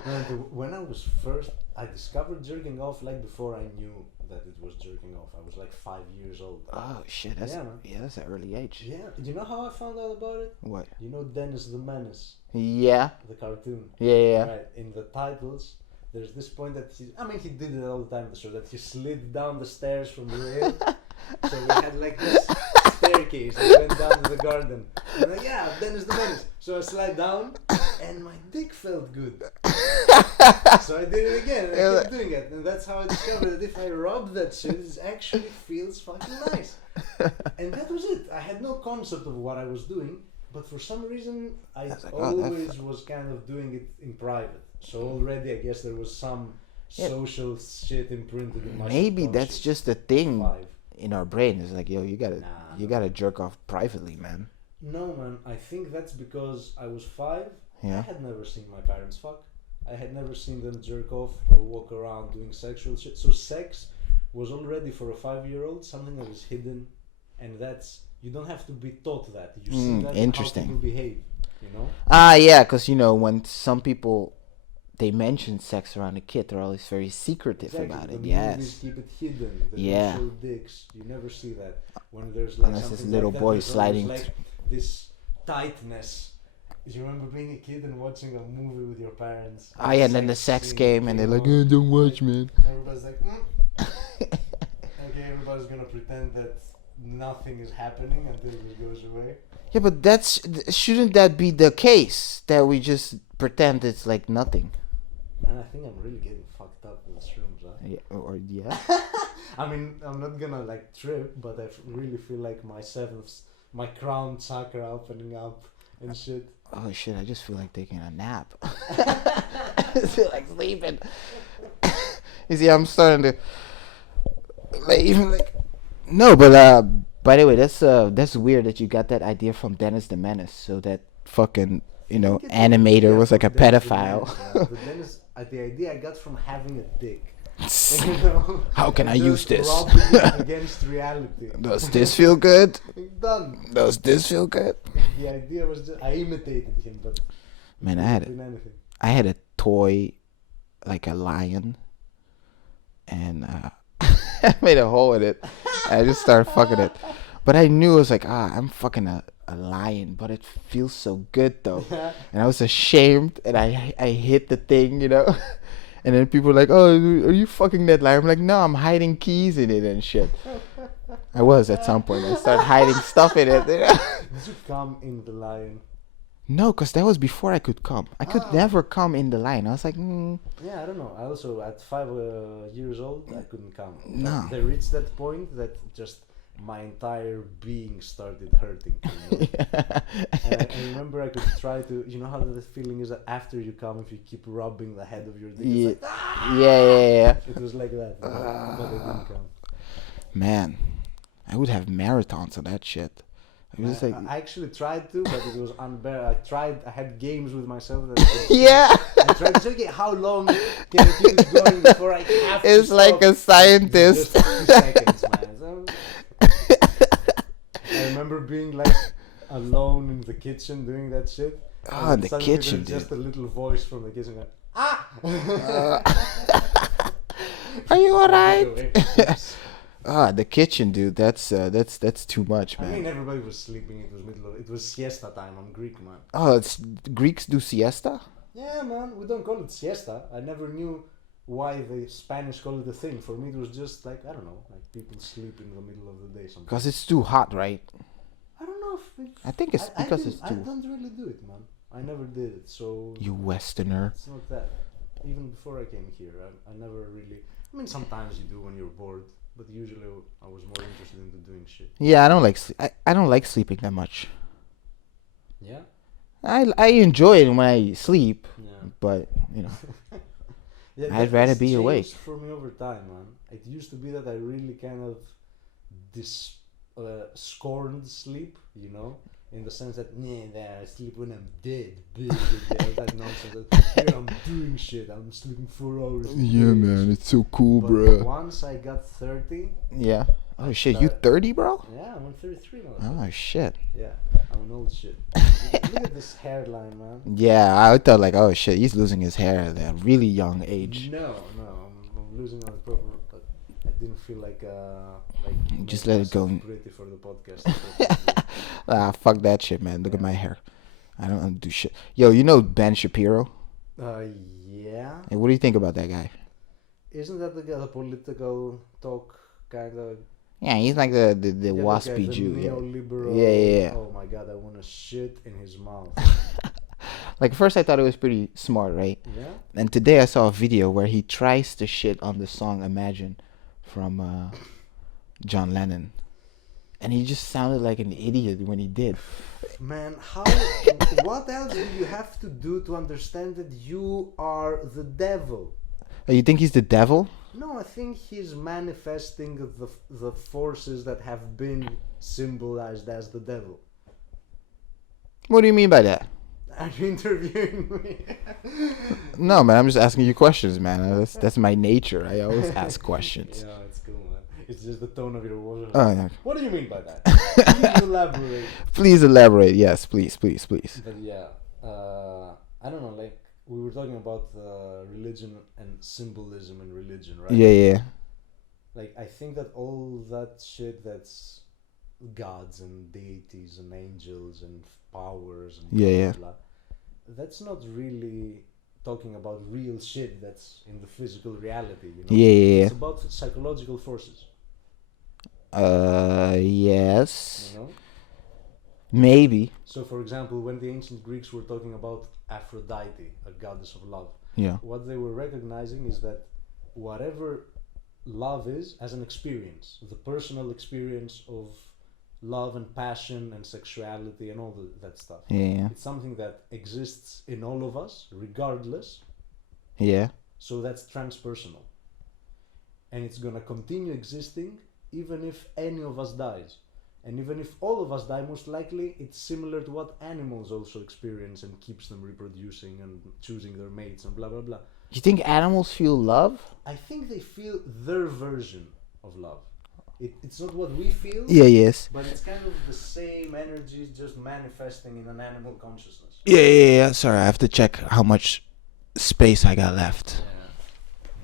Man, when I discovered jerking off like before I knew that it was jerking off. I was like 5 years old. Oh shit, that's that's an early age. Yeah, do you know how I found out about it? What? You know Dennis the Menace, Yeah. the cartoon. Yeah. Right. In the titles, there's this point that he did it all the time in the show, that he slid down the stairs from the rail. So we had like this staircase that went down to the garden. And like, yeah, Dennis the Menace. So I slid down, and my dick felt good. So I did it again, and I kept doing it. And that's how I discovered that if I rub that shit, it actually feels fucking nice. And that was it. I had no concept of what I was doing, but for some reason, I always was kind of doing it in private. So already, I guess there was some social shit imprinted in my Maybe that's just a thing 5. in our brain. It's like, yo, you gotta jerk off privately, man. No, man. I think that's because I was 5. Yeah. I had never seen my parents fuck. I had never seen them jerk off or walk around doing sexual shit. So sex was already, for a 5-year-old, something that was hidden, and that's, you don't have to be taught that. You see that interesting. how people behave, you know? Yeah, because when some people they mention sex around a kid, they're always very secretive about it. The Yes. movies keep it hidden. They Yeah. don't show dicks. You never see that. When there's like Unless this something little like boy that, there's sliding always, like this tightness. Do you remember being a kid and watching a movie with your parents? Yeah, and then the sex game, and they're like, don't watch, man. Everybody's like, okay, everybody's gonna pretend that nothing is happening until it goes away. Yeah, but shouldn't that be the case? That we just pretend it's like nothing? Man, I think I'm really getting fucked up with shrooms, huh? Yeah. I mean, I'm not gonna like trip, but I really feel like my crown chakra opening up and shit. Oh shit! I just feel like taking a nap. I just feel like sleeping. You see, I'm starting to no, but by the way, that's weird that you got that idea from Dennis the Menace. So that fucking animator was like a pedophile. The idea I got from having a dick. How can I use this? Against reality. Does this feel good? Done. Does this feel good? The idea was just, I imitated him, but man, I had a toy, like a lion, and I made a hole in it. I just started fucking it, but I knew it was like, I'm fucking a lion, but it feels so good though, and I was ashamed, and I hit the thing, And then people were like, oh, are you fucking that lion? I'm like, no, I'm hiding keys in it and shit. I was at some point. I started hiding stuff in it. Did you come in the lion? No, because that was before I could come. I could never come in the lion. I was like, Yeah, I don't know. I also, at 5 years old, I couldn't come. No. They reached that point that just my entire being started hurting. And I remember I could try to, you know how the feeling is that after you come, if you keep rubbing the head of your dick, it's like, yeah. It was like that, but I didn't come. Man, I would have marathons on that shit. I actually tried to, but it was unbearable. I had games with myself. That yeah. I tried to say, okay, how long can I keep it going before I have to It's like a scientist. Just 2 seconds, man. So, I remember being like alone in the kitchen doing that shit. In the kitchen, dude. Just a little voice from the kitchen going, Are you alright? The kitchen, dude. That's too much, man. I mean, everybody was sleeping. It was siesta time. I'm Greek, man. Oh, Greeks do siesta? Yeah, man. We don't call it siesta. I never knew why the Spanish call it a thing. For me, it was just like, I don't know, like people sleep in the middle of the day sometimes. Because it's too hot, right? I don't know if I think it's because it's too. I don't really do it, man. I never did it, so You Westerner. it's not that. Even before I came here, I never really. I mean, sometimes you do when you're bored, but usually I was more interested in doing shit. Yeah, I don't like I don't like sleeping that much. Yeah. I enjoy it when I sleep, Yeah. but you know, Yeah, I'd rather that's be changed awake. for me over time, man. It used to be that I really kind of scorned sleep, you know, in the sense that I sleep when I'm dead, that nonsense. Here I'm doing shit. I'm sleeping 4 hours. A day. it's so cool, But once I got 30, Yeah. Oh shit, you 30, bro? yeah, I'm 33 now. Oh shit. Yeah, I'm an old shit. Look at this hairline, man. Yeah, I thought like, oh shit, he's losing his hair at a really young age. No, I'm losing on the proper, but I didn't feel like Just make let it go. myself pretty for the podcast. Fuck that shit, man. Look at my hair. I don't do shit. Yo, you know Ben Shapiro? Yeah. Hey, what do you think about that guy? Isn't that the political talk kind of? Yeah, he's like the Yeah, waspy the Jew. neoliberal. Yeah. Oh my god, I want to shit in his mouth. Like first I thought it was pretty smart, right? Yeah. And today I saw a video where he tries to shit on the song Imagine from John Lennon. And he just sounded like an idiot when he did. Man, what else do you have to do to understand that you are the devil? Oh, you think he's the devil? No, I think he's manifesting the forces that have been symbolized as the devil. What do you mean by that? Are you interviewing me? No, man, I'm just asking you questions, man. That's my nature. I always ask questions. Yeah, it's cool, man. It's just the tone of your voice. Oh, yeah. What do you mean by that? Please elaborate. Please elaborate. Yes, please. But yeah, I don't know, like, we were talking about religion and symbolism in religion, right? Yeah. Like, I think that all that shit that's gods and deities and angels and powers and blah, blah, that's not really talking about real shit that's in the physical reality, you know? Yeah. It's about psychological forces. Yes. You know? Maybe. So, for example, when the ancient Greeks were talking about Aphrodite, a goddess of love, Yeah. what they were recognizing is that whatever love is as an experience, the personal experience of love and passion and sexuality and all that stuff. Yeah. It's something that exists in all of us, regardless. Yeah. So that's transpersonal. And it's gonna continue existing even if any of us dies. And even if all of us die, most likely it's similar to what animals also experience and keeps them reproducing and choosing their mates and blah blah blah. You think animals feel love? I think they feel their version of love. It's not what we feel, Yes. but it's kind of the same energy just manifesting in an animal consciousness. Yeah. Sorry, I have to check how much space I got left.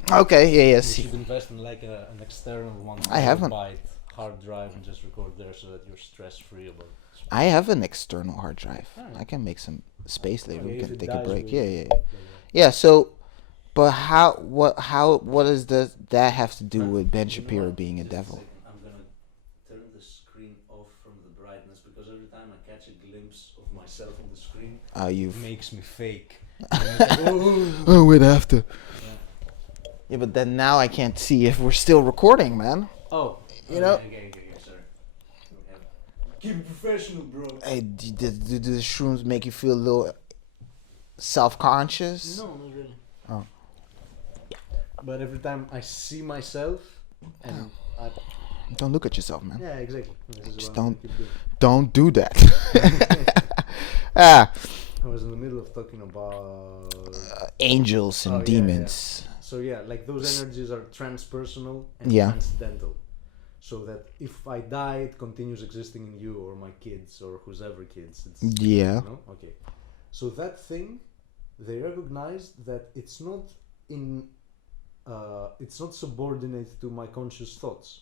Yeah. Okay, You yes. should invest in like an external one. I haven't. Hard drive and just record there so that you're stress free about it. I have an external hard drive. Alright. I can make some space later. Okay, We if can it take a dies, break. we'll Yeah. play Yeah, so but what does that have to do with Ben Shapiro being a devil? I'm gonna turn the screen off from the brightness because every time I catch a glimpse of myself on the screen, it makes me fake. Oh, wait, after. Yeah, but then now I can't see if we're still recording, man. Oh, you know. Okay, sorry. Keep it professional, bro. Hey, do the shrooms make you feel a little self-conscious? No, not really. Oh. But every time I see myself, and Don't look at yourself, man. yeah, exactly. Just don't do that. Ah. I was in the middle of talking about Angels and demons. So yeah, like those energies are transpersonal and transcendental. So that if I die, it continues existing in you or my kids or whoever kids. You know? Okay. So that thing, they recognize that it's not subordinate to my conscious thoughts,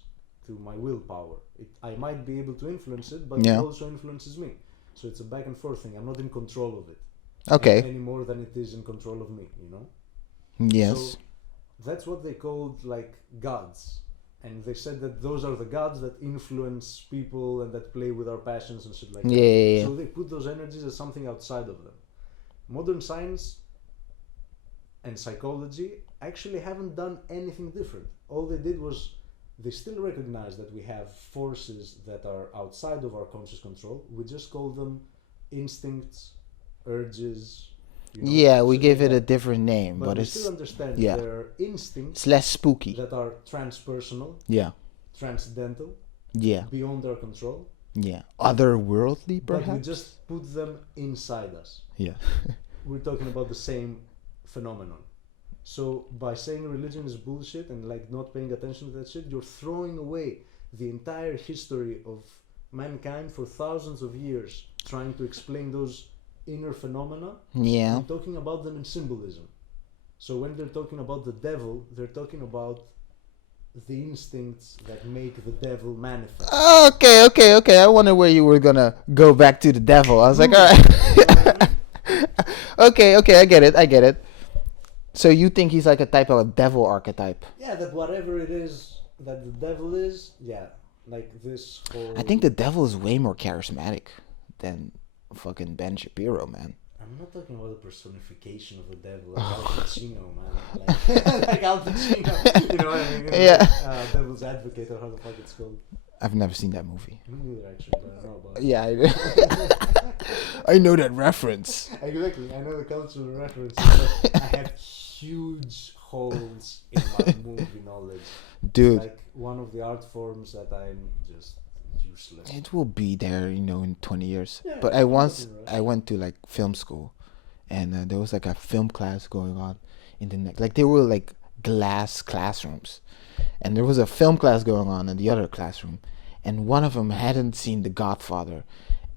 to my willpower. I might be able to influence it, but it also influences me. So it's a back and forth thing. I'm not in control of it. Okay. Any more than it is in control of me, you know? Yes. So that's what they called like gods. And they said that those are the gods that influence people and that play with our passions and shit like that. Yeah. So they put those energies as something outside of them. modern science and psychology actually haven't done anything different. All they did was they still recognize that we have forces that are outside of our conscious control. We just call them instincts, urges. Yeah, we shit give like it a that. different name, But but we it's still understand yeah. there are instincts it's less spooky. that are transpersonal, Yeah, transcendental, yeah, beyond our control. yeah. Otherworldly, But we perhaps. just put them inside us. Yeah. We're talking about the same phenomenon. So by saying religion is bullshit and like not paying attention to that shit, you're throwing away the entire history of mankind for thousands of years trying to explain those inner phenomena Yeah. and talking about them in symbolism. So when they're talking about the devil, they're talking about the instincts that make the devil manifest. Okay. I wonder where you were gonna go back to the devil. I was like, all right. Okay, I get it. So you think he's like a type of a devil archetype? Yeah, that whatever it is that the devil is, yeah, like this whole... I think the devil is way more charismatic than fucking Ben Shapiro, man. I'm not talking about the personification of the devil, like Al Pacino, man. Like Al Pacino, you know what I mean? Yeah. Devil's Advocate, or how the fuck it's called. I've never seen that movie. Me neither, actually, but I know about it. Yeah, I know that reference. Exactly, I know the cultural references, but I have huge holes in my movie knowledge. Dude. Like one of the art forms that I'm just useless. It will be there, in 20 years. Yeah, But you're I went to like film school, and there was like a film class going on in the next. Like they were like glass classrooms, and there was a film class going on in the other classroom, and one of them hadn't seen The Godfather,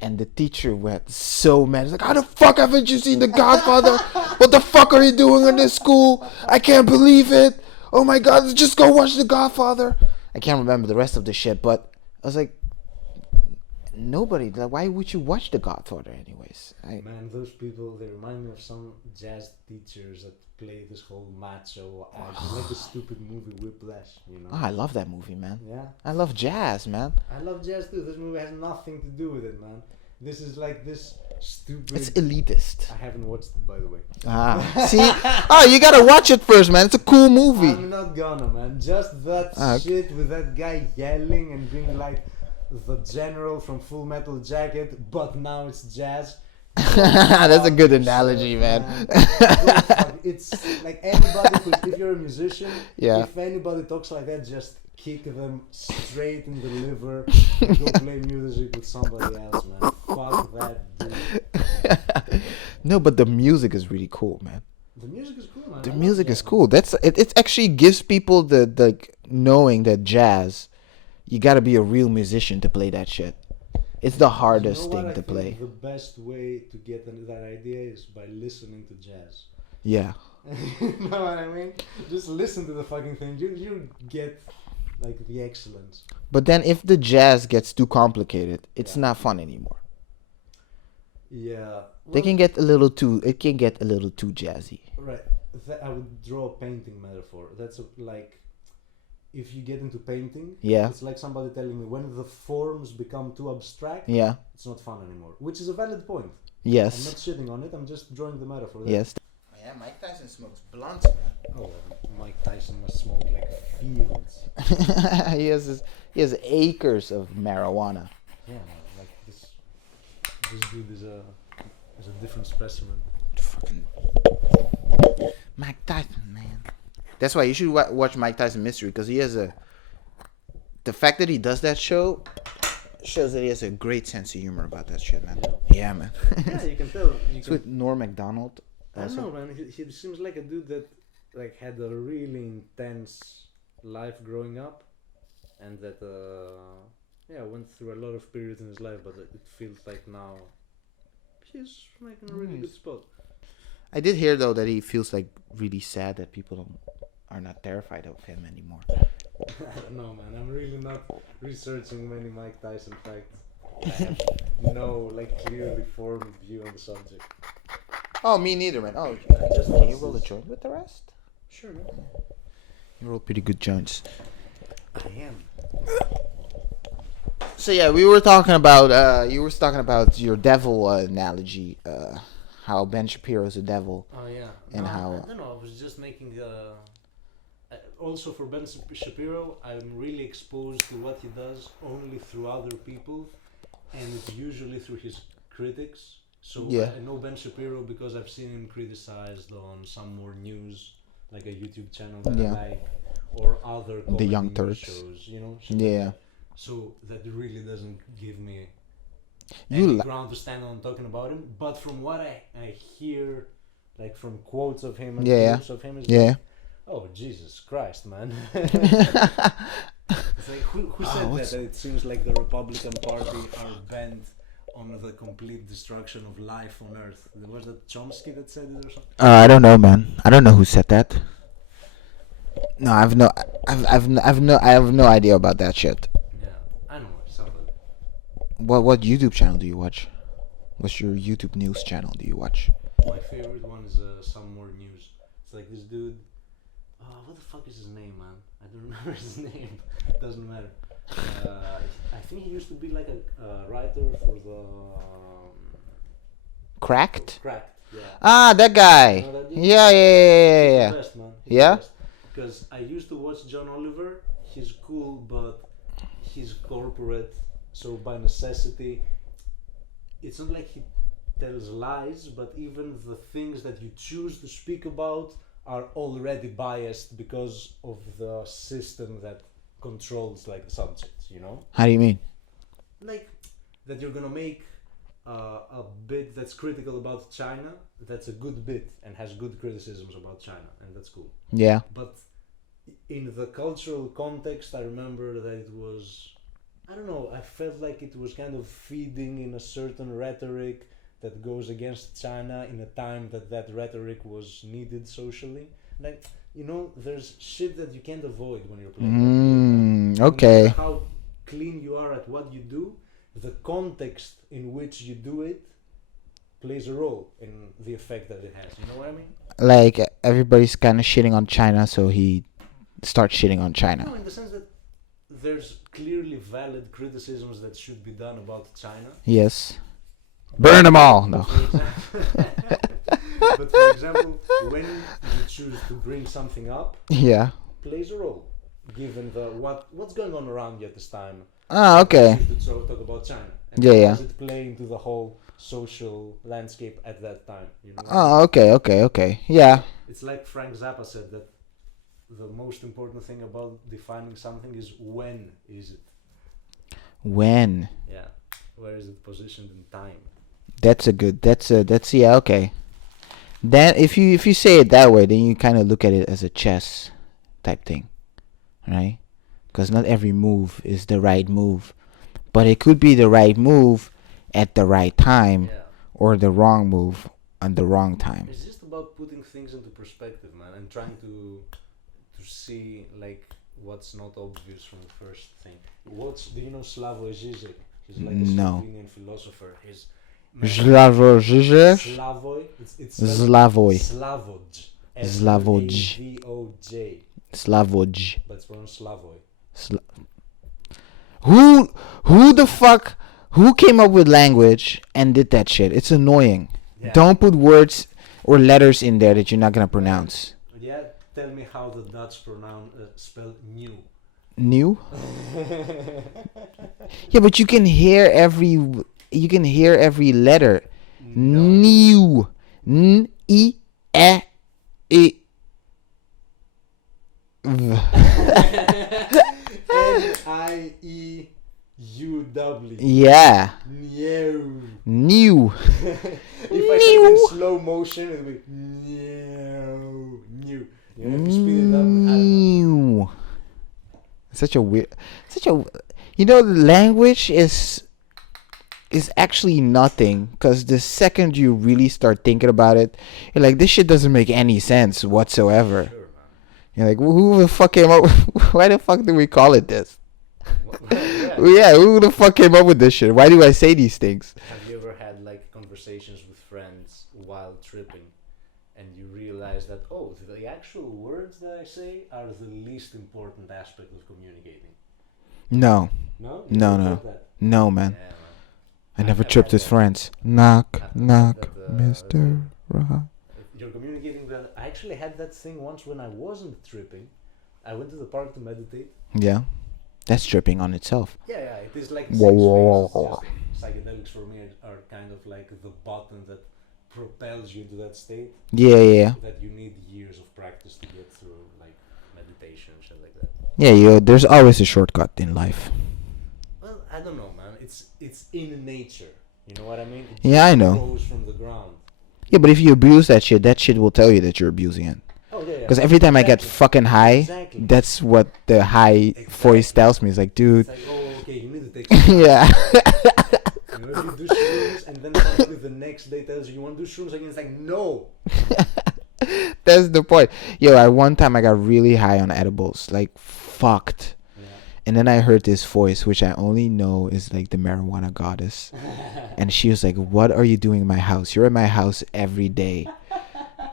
and the teacher went so mad. He's like, "How the fuck haven't you seen The Godfather? What the fuck are you doing in this school? I can't believe it! Oh my god, just go watch The Godfather." I can't remember the rest of the shit, but I was like, nobody, like, why would you watch The Godfather anyways? Man, those people, they remind me of some jazz teachers that play this whole macho act, like the stupid movie Whiplash, you know? I love that movie, man. Yeah. I love jazz, man. I love jazz too. This movie has nothing to do with it, man. This is like this stupid... It's elitist. I haven't watched it, by the way. See? You gotta watch it first, man. It's a cool movie. I'm not gonna, man. Just that shit with that guy yelling and being like the general from Full Metal Jacket, but now it's jazz. That's a good analogy, man. It's like anybody if you're a musician, Yeah. if anybody talks like that, just kick them straight in the liver and go play music with somebody else, man. Fuck that dude. No, but the music is really cool, man. The music is cool, man. The music is cool. It actually gives people the knowing that jazz, you gotta be a real musician to play that shit. It's the hardest thing to play. The best way to get that idea is by listening to jazz. Yeah. You know what I mean? Just listen to the fucking thing. You get like the excellence. But then if the jazz gets too complicated, it's not fun anymore. Yeah. It can get a little too jazzy. Right. I would draw a painting metaphor. That's like if you get into painting, Yeah. it's like somebody telling me when the forms become too abstract, Yeah. it's not fun anymore. Which is a valid point. Yes. I'm not shitting on it. I'm just drawing the metaphor. Yes. Yeah, Mike Tyson smokes blunts, man. Oh, Mike Tyson must smoke like fields. he has acres of marijuana. Yeah, man, like this dude is a different specimen. Fucking Mike Tyson, man. That's why you should watch Mike Tyson Mystery, because he has the fact that he does that show shows that he has a great sense of humor about that shit, man. Yeah, man. Yeah, you can tell. It's with Norm Macdonald. I don't know, man. He seems like a dude that like had a really intense life growing up, and that went through a lot of periods in his life, but it feels like now he's like in a really good spot. I did hear though that he feels like really sad that people are not terrified of him anymore. I don't know, man. I'm really not researching many Mike Tyson facts. I have no like clearly formed view on the subject. Oh, me neither, man. Oh, can you roll a joint with the rest? Sure, man. You roll pretty good joints. I am. So yeah, we were talking about you were talking about your devil analogy. how Ben Shapiro's a devil, Oh yeah. and No, how I don't know. I was just making. Also for Ben Shapiro, I'm really exposed to what he does only through other people, and it's usually through his critics. So yeah, I know Ben Shapiro because I've seen him criticized on some more news, like a YouTube channel that I yeah, like, or other the comedy Young news Turks. shows, shit like Yeah, that. So that really doesn't give me you any li- ground to stand on talking about him. But from what I hear, like from quotes of him and yeah, clips of him, is yeah. like, oh Jesus Christ, man! Oh, It's like who said that? what's That it seems like the Republican Party are bent on the complete destruction of life on Earth. Was that Chomsky that said it or something? I don't know, man. I don't know who said that. No, I have no idea about that shit. Yeah, I know somebody. What YouTube channel do you watch? What's your YouTube news channel do you watch? My favorite one is Some More News. It's like this dude. What the fuck is his name, man? I don't remember his name. Doesn't matter. I think he used to be like a writer for the Cracked? Cracked. Yeah. Ah, that guy. You know that dude? Yeah, yeah, yeah, He's yeah, the best, man. Yeah? Because I used to watch John Oliver. He's cool, but he's corporate. So by necessity, it's not like he tells lies, but even the things that you choose to speak about are already biased because of the system that controls like the subjects. How do you mean? Like that you're gonna make a bit that's critical about China. That's a good bit and has good criticisms about China, and that's cool. Yeah. But in the cultural context, I remember that it was, I don't know, I felt like it was kind of feeding in a certain rhetoric that goes against China in a time that rhetoric was needed socially. Like, there's shit that you can't avoid when you're playing. No Okay. matter how clean you are at what you do, the context in which you do it plays a role in the effect that it has. You know what I mean? Like, everybody's kind of shitting on China, so he starts shitting on No, China. in the sense that there's clearly valid criticisms that should be done about China. Yes. Burn them all. No. But for example, when you choose to bring something up, Yeah. plays a role, given what's going on around you at this time. Ah, okay. You choose to talk about China. And Yeah, how yeah. does it play into the whole social landscape at that time? Oh, okay. Yeah. It's like Frank Zappa said that the most important thing about defining something is when is it? When? Yeah. Where is it positioned in time? That's yeah, okay. Then if you say it that way, then you kind of look at it as a chess type thing, right? Because not every move is the right move, but it could be the right move at the right time, Yeah. or the wrong move on the wrong time. It's just about putting things into perspective, man, and trying to see like what's not obvious from the first thing. Do you know Slavoj Žižek? He's like a No. Slovenian philosopher. He's Slavoj Žižek? Slavoj. It's Slavoj. Slavoj. Slavoj. Slavoj. Slavoj. But it's pronounced Slavoj. Who the fuck? Who came up with language and did that shit? It's annoying. Yeah. Don't put words or letters in there that you're not gonna pronounce. Yeah. Tell me how the Dutch spell new. New? Yeah, but you can hear every letter. No. New. N I E I V. N-I-E-U-W. Yeah. New. New. If I say it in slow motion, it'll be new. You have to speed it up. New. The language is actually nothing, because the second you really start thinking about it, you're like, this shit doesn't make any sense whatsoever. Sure, man. You're like, who the fuck came up why the fuck do we call it this? Yeah. Who the fuck came up with this shit? Why do I say these things? Have you ever had like conversations with friends while tripping, and you realize that the actual words that I say are the least important aspect of communicating? No. No. No. No, man. Yeah, man. I never I've tripped had with that. friends. Knock, I've had knock, that. Mr. Ra. You're communicating well. I actually had that thing once when I wasn't tripping. I went to the park to meditate. Yeah, that's tripping on itself. Yeah, it is like the Whoa, same whoa, space. whoa, It's whoa. just psychedelics for me are kind of like the button that propels you into that state Yeah. that you need years of practice to get through, like meditation and shit like that. Yeah, there's always a shortcut in life. Well, I don't know, man. It's in nature. You know what I mean? It Yeah, just I know. grows from the ground. Yeah, but if you abuse that shit will tell you that you're abusing it. Oh yeah. Because every time I get fucking high, Exactly. that's what the high voice tells me. It's like, dude. It's like, oh, okay, you need to take some Yeah. You know, if you do shrooms and then suddenly the next day tells you want to do shrooms again, it's like, no. That's the point. Yo, at one time I got really high on edibles, like fucked. Yeah. And then I heard this voice, which I only know is like the marijuana goddess. And she was like, what are you doing in my house? You're in my house every day.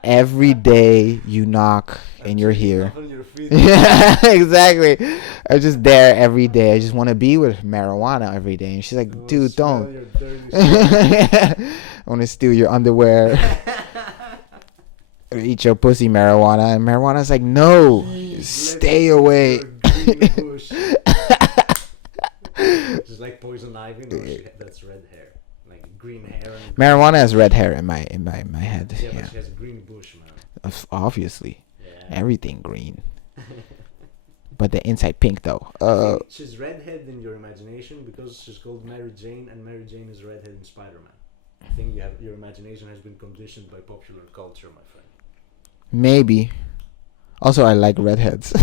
Every day you knock and you're here. On your feet. Yeah, exactly. I'm just there every day. I just want to be with marijuana every day. And she's like, Oh, dude, smell don't. your dirty sweat. I want to steal your underwear. Or eat your pussy, marijuana. And marijuana's like, no, Jeez, stay let's away. your green bush. Just like poison ivy. No, that's red hair. Like green hair. And Marijuana has red hair in my head. yeah, Yeah, but she has a green bush, man. obviously, Yeah. everything green, but the inside pink though. I think she's redhead in your imagination because she's called Mary Jane, and Mary Jane is redhead in Spider-Man. I think your imagination has been conditioned by popular culture, my friend. Maybe. Also, I like redheads.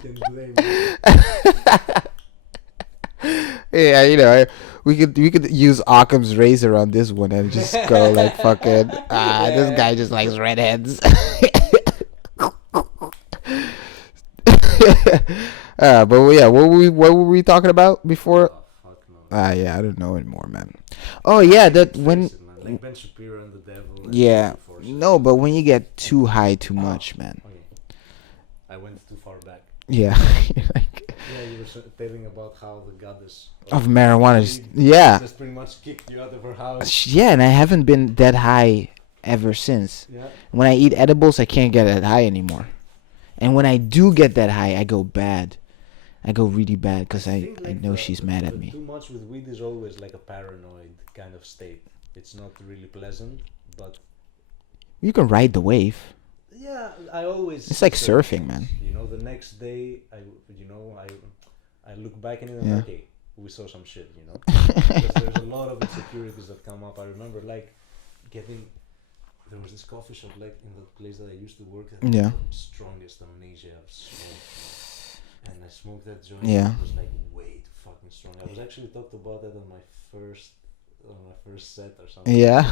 Can blame me. Yeah, we could use Occam's razor on this one and just go like fucking. This guy just likes redheads. But yeah, what were we talking about before? Oh, fuck no. Yeah, I don't know anymore, man. Oh yeah, that Face when. it, man. Like Ben Shapiro and the devil. And Yeah, the forces. no, but when you get too high too much, man. Okay. I went too far back. Yeah, like Yeah, you were telling about how the goddess of marijuana. Just, weed yeah, just pretty much kicked you out of her house. yeah, and I haven't been that high ever since. Yeah. When I eat edibles, I can't get that high anymore. And when I do get that high, I go bad. I go really bad because I think, like, know she's mad at me. Too much with weed is always like a paranoid kind of state. It's not really pleasant, but You can ride the wave. yeah, I always. It's like see certain surfing, things. man. You know, the next day, I look back and I'm Yeah. like, okay, we saw some shit. You know, because there's a lot of insecurities that come up. I remember like getting. There was this coffee shop like in the place that I used to work at. Yeah. The strongest amnesia I've smoked. And I smoked that joint. Yeah. It was like way too fucking strong. I was actually talked about that on my first set or something. Yeah.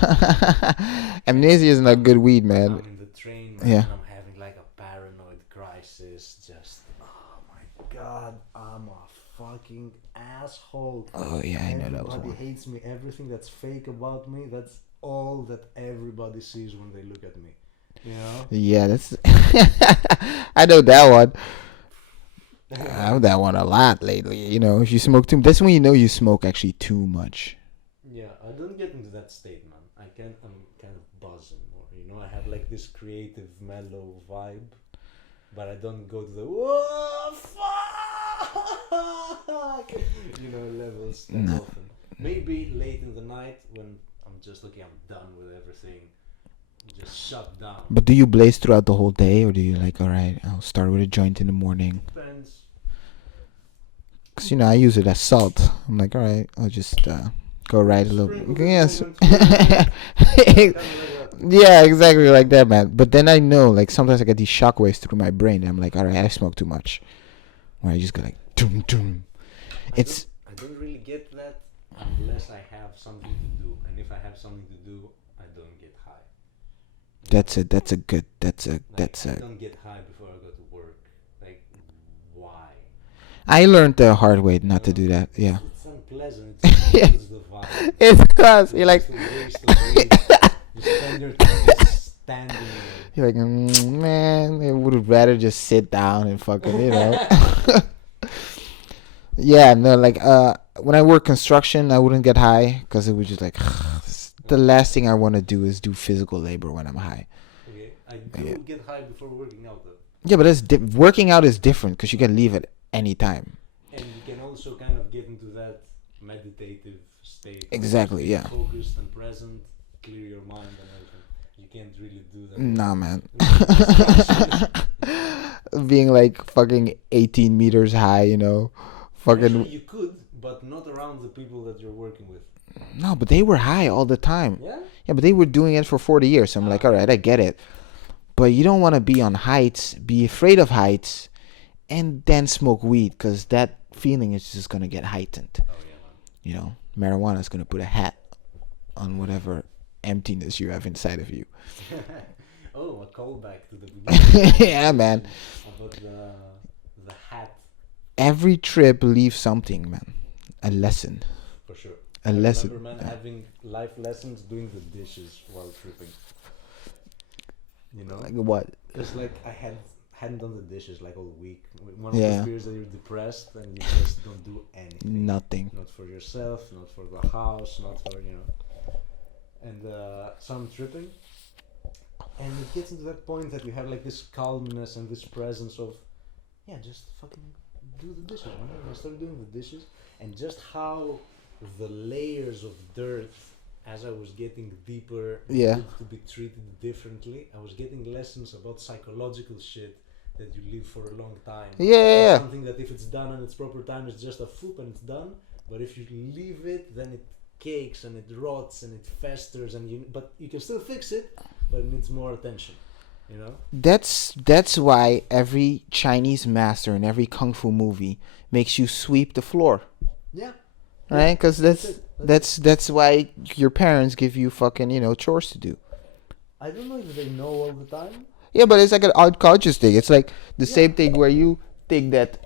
Amnesia is not good weed, I'm man. in the train, man, Yeah. and I'm having like a paranoid crisis. Just, oh my god, I'm a fucking asshole. Oh yeah, I know that was Everybody one. hates me. Everything that's fake about me, that's all that everybody sees when they look at me. You know? Yeah, that's. I know that one. I have that one a lot lately. You know, if you smoke too, that's when you know you smoke actually too much. Yeah, I don't get into that state, man. I'm kind of buzzing more. You know, I have like this creative, mellow vibe, but I don't go to the whoa, fuck, levels that No. often. Maybe late in the night when I'm just looking, I'm done with everything, just shut down. But do you blaze throughout the whole day, or do you like, all right, I'll start with a joint in the morning? Depends. Cause I use it as salt. I'm like, all right, I'll just go right a little. Sprinkle Yes. it on kinda like Yeah, exactly like that, man. But then I know, like, sometimes I get these shockwaves through my brain. And I'm like, all right, I smoke too much. Where I just go like, doom, doom. It's I don't really get that unless I have something to do, and if I have something to do, I don't get high. that's a good I don't get high before I go to work. Like, why? I learned the hard way not to do that. Yeah. It's unpleasant. It's the vibe. It does. You're like, It's a waste of weed. You spend your time just standing there. you're like, man, I would rather just sit down and fucking, Yeah, no, like, when I work construction, I wouldn't get high because it was just like the last thing I want to do is do physical labor when I'm high. Okay, I do Yeah. get high before working out though. Yeah, but working out is different because you can leave at any time. And you can also kind of get into that meditative state. Exactly, yeah. Focused and present, clear your mind and everything. You can't really do that. Nah, man. With Being like fucking 18 meters high, you know. Fucking. Actually, you could, but not around the people that you're working with. No, but they were high all the time. Yeah? Yeah, but they were doing it for 40 years. So I'm like, all right, I get it. But you don't want to be on heights, be afraid of heights, and then smoke weed because that feeling is just going to get heightened. Oh, yeah, man. You know, marijuana is going to put a hat on whatever emptiness you have inside of you. Oh, a callback to the beginning. Yeah, man. About the hat. Every trip leaves something, man. A lesson. For sure. A lesson. I remember, man, having life lessons doing the dishes while tripping. You know? Like what? Because like I hadn't done the dishes like all week. One of Yeah. the fears that you're depressed and you just don't do anything. Nothing. Not for yourself, not for the house, not for And so I'm tripping, and it gets into that point that you have like this calmness and this presence of, yeah, just fucking do the dishes, man. And I started doing the dishes, and just how the layers of dirt as I was getting deeper Yeah. needed to be treated differently. I was getting lessons about psychological shit that you live for a long time. Yeah. Something that if it's done in its proper time, it's just a foop and it's done. But if you leave it, then it cakes and it rots and it festers, but you can still fix it, but it needs more attention. You know. That's why every Chinese master in every kung fu movie makes you sweep the floor. Yeah. Right? Because that's why your parents give you fucking chores to do. I don't know if they know all the time. Yeah, but it's like an unconscious thing. It's like the same thing where you think that.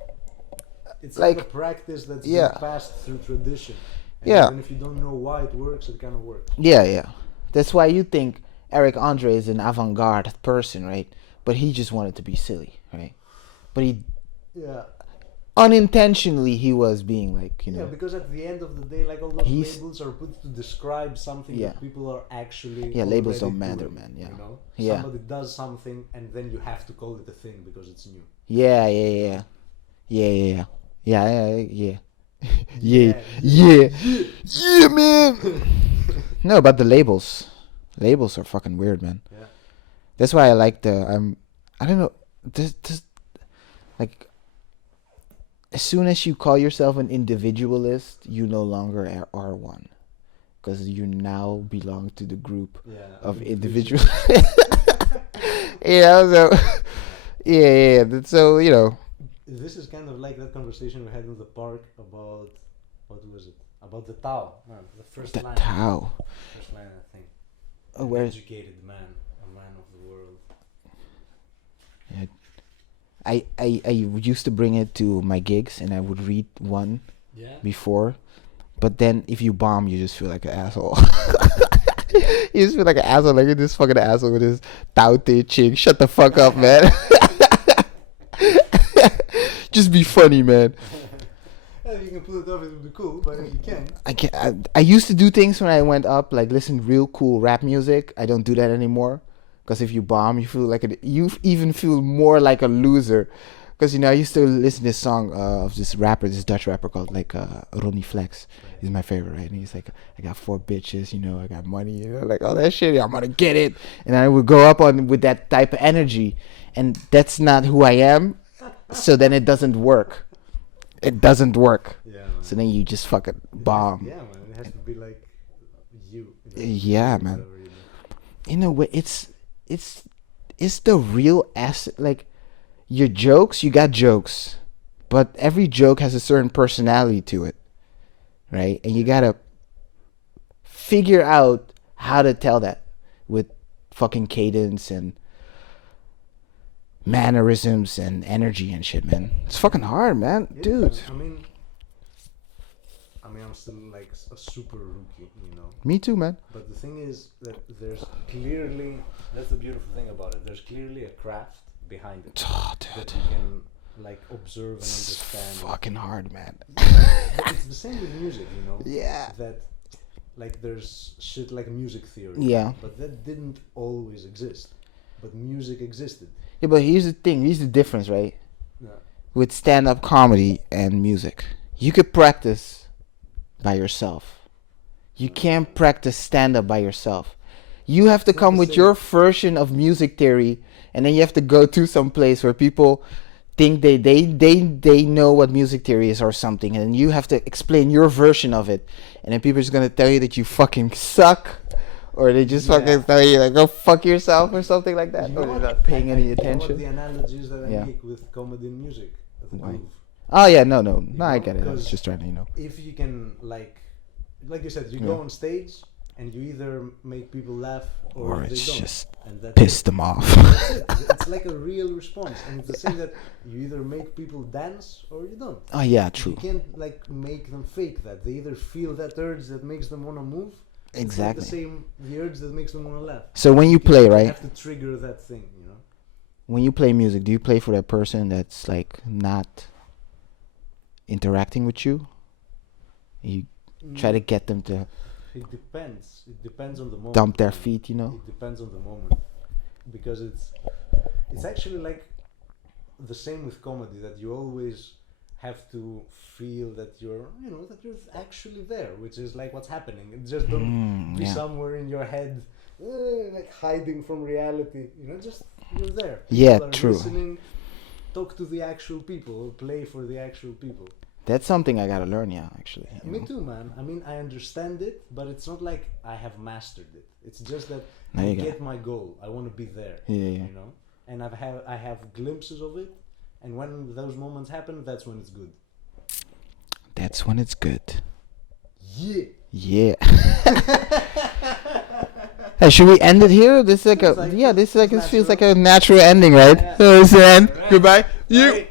It's like a practice that's been passed through tradition. And even if you don't know why it works, it kind of works. Yeah. That's why you think Eric Andre is an avant-garde person, right? But he just wanted to be silly, right? But he unintentionally he was being like, Yeah, because at the end of the day, like all those labels are put to describe something that people are actually. Yeah, labels don't matter, doing, man. Yeah. You know? Yeah. Somebody does something, and then you have to call it a thing because it's new. Yeah, man. No, but the labels are fucking weird, man. Yeah. That's why I like I don't know, this like as soon as you call yourself an individualist, you no longer are one, because you now belong to the group of individuals. So so This is kind of like that conversation we had in the park about, what was it? About the Tao. Man, the first line. The Tao. First line, I think. Oh, where? Educated man, a man of the world. Yeah. I used to bring it to my gigs, and I would read one before, but then if you bomb, you just feel like an asshole. You just feel like an asshole, like this fucking asshole with his Tao Te Ching. Shut the fuck up, man. Just be funny, man. If you can pull it off, it would be cool, but if you can't. I used to do things when I went up, like listen real cool rap music. I don't do that anymore, because if you bomb, you feel like you even feel more like a loser. Because I used to listen to this song of this rapper, this Dutch rapper called Ronnie Flex. He's my favorite, right? And he's like, I got 4 bitches, I got money, like all that shit. I'm gonna get it, and I would go up on with that type of energy, and that's not who I am. So then it doesn't work. It doesn't work. Yeah, so then you just fucking bomb. Yeah, man. It has to be like you. Yeah, man. In a way, it's the real asset. Like your jokes, you got jokes, but every joke has a certain personality to it, right? And you gotta figure out how to tell that with fucking cadence and mannerisms and energy and shit, man. It's fucking hard, man. Dude. I mean, I'm still like a super rookie, Me too, man. But the thing is that there's clearly, that's the beautiful thing about it. There's clearly a craft behind it. Oh, dude. That you can like observe and It's understand. fucking hard, man. It's the same with music, you know. Yeah. That like there's shit like music theory. Yeah. But that didn't always exist. But music existed. Yeah, but here's the thing. Here's the difference, right? Yeah. With stand-up comedy and music, you could practice by yourself. You can't practice stand-up by yourself. You have to It's not come the with same. your version of music theory, and then you have to go to some place where people think they know what music theory is or something, and you have to explain your version of it, and then people are just gonna tell you that you fucking suck, or they just Yeah. fucking tell you like go fuck yourself or something like that, You know or they're what? not paying any You know what attention. the analogies that I Yeah. make with comedy and music? The Why? groove. Oh yeah, no, I know, get it. I was 'cause just trying to, If you can like you said, you Yeah. go on stage and you either make people laugh or, or they it's don't, just and that's piss it. them off. That's it. It's like a real response, and it's the same that you either make people dance or you don't. Oh yeah, true. You can't like make them fake that. They either feel that urge that makes them want to move. Exactly. It's like the same the urge that makes them want to laugh. So when you play, You right? have to trigger that thing, you know. When you play music, do you play for that person that's like not interacting with you? You try to get them to It depends. It depends on the moment. dump their feet, you know? It depends on the moment, because it's actually like the same with comedy, that you always have to feel that you're actually there, which is like what's happening. It just don't be Yeah. somewhere in your head, like hiding from reality. Just you're there. Yeah, People are true. Listening, talk to the actual people, or play for the actual people. That's something I gotta learn, yeah, actually. you Me know? too, man. I mean, I understand it, but it's not like I have mastered it. It's just that There I you go. get my goal. I want to be there. Yeah, yeah. You know, and I have glimpses of it, and when those moments happen, that's when it's good. That's when it's good. Yeah. Yeah. Hey, should we end it here? This is like Feels like- this is like feels this feels like natural. a natural ending, right? Yeah. So, Alright. goodbye. You. Bye.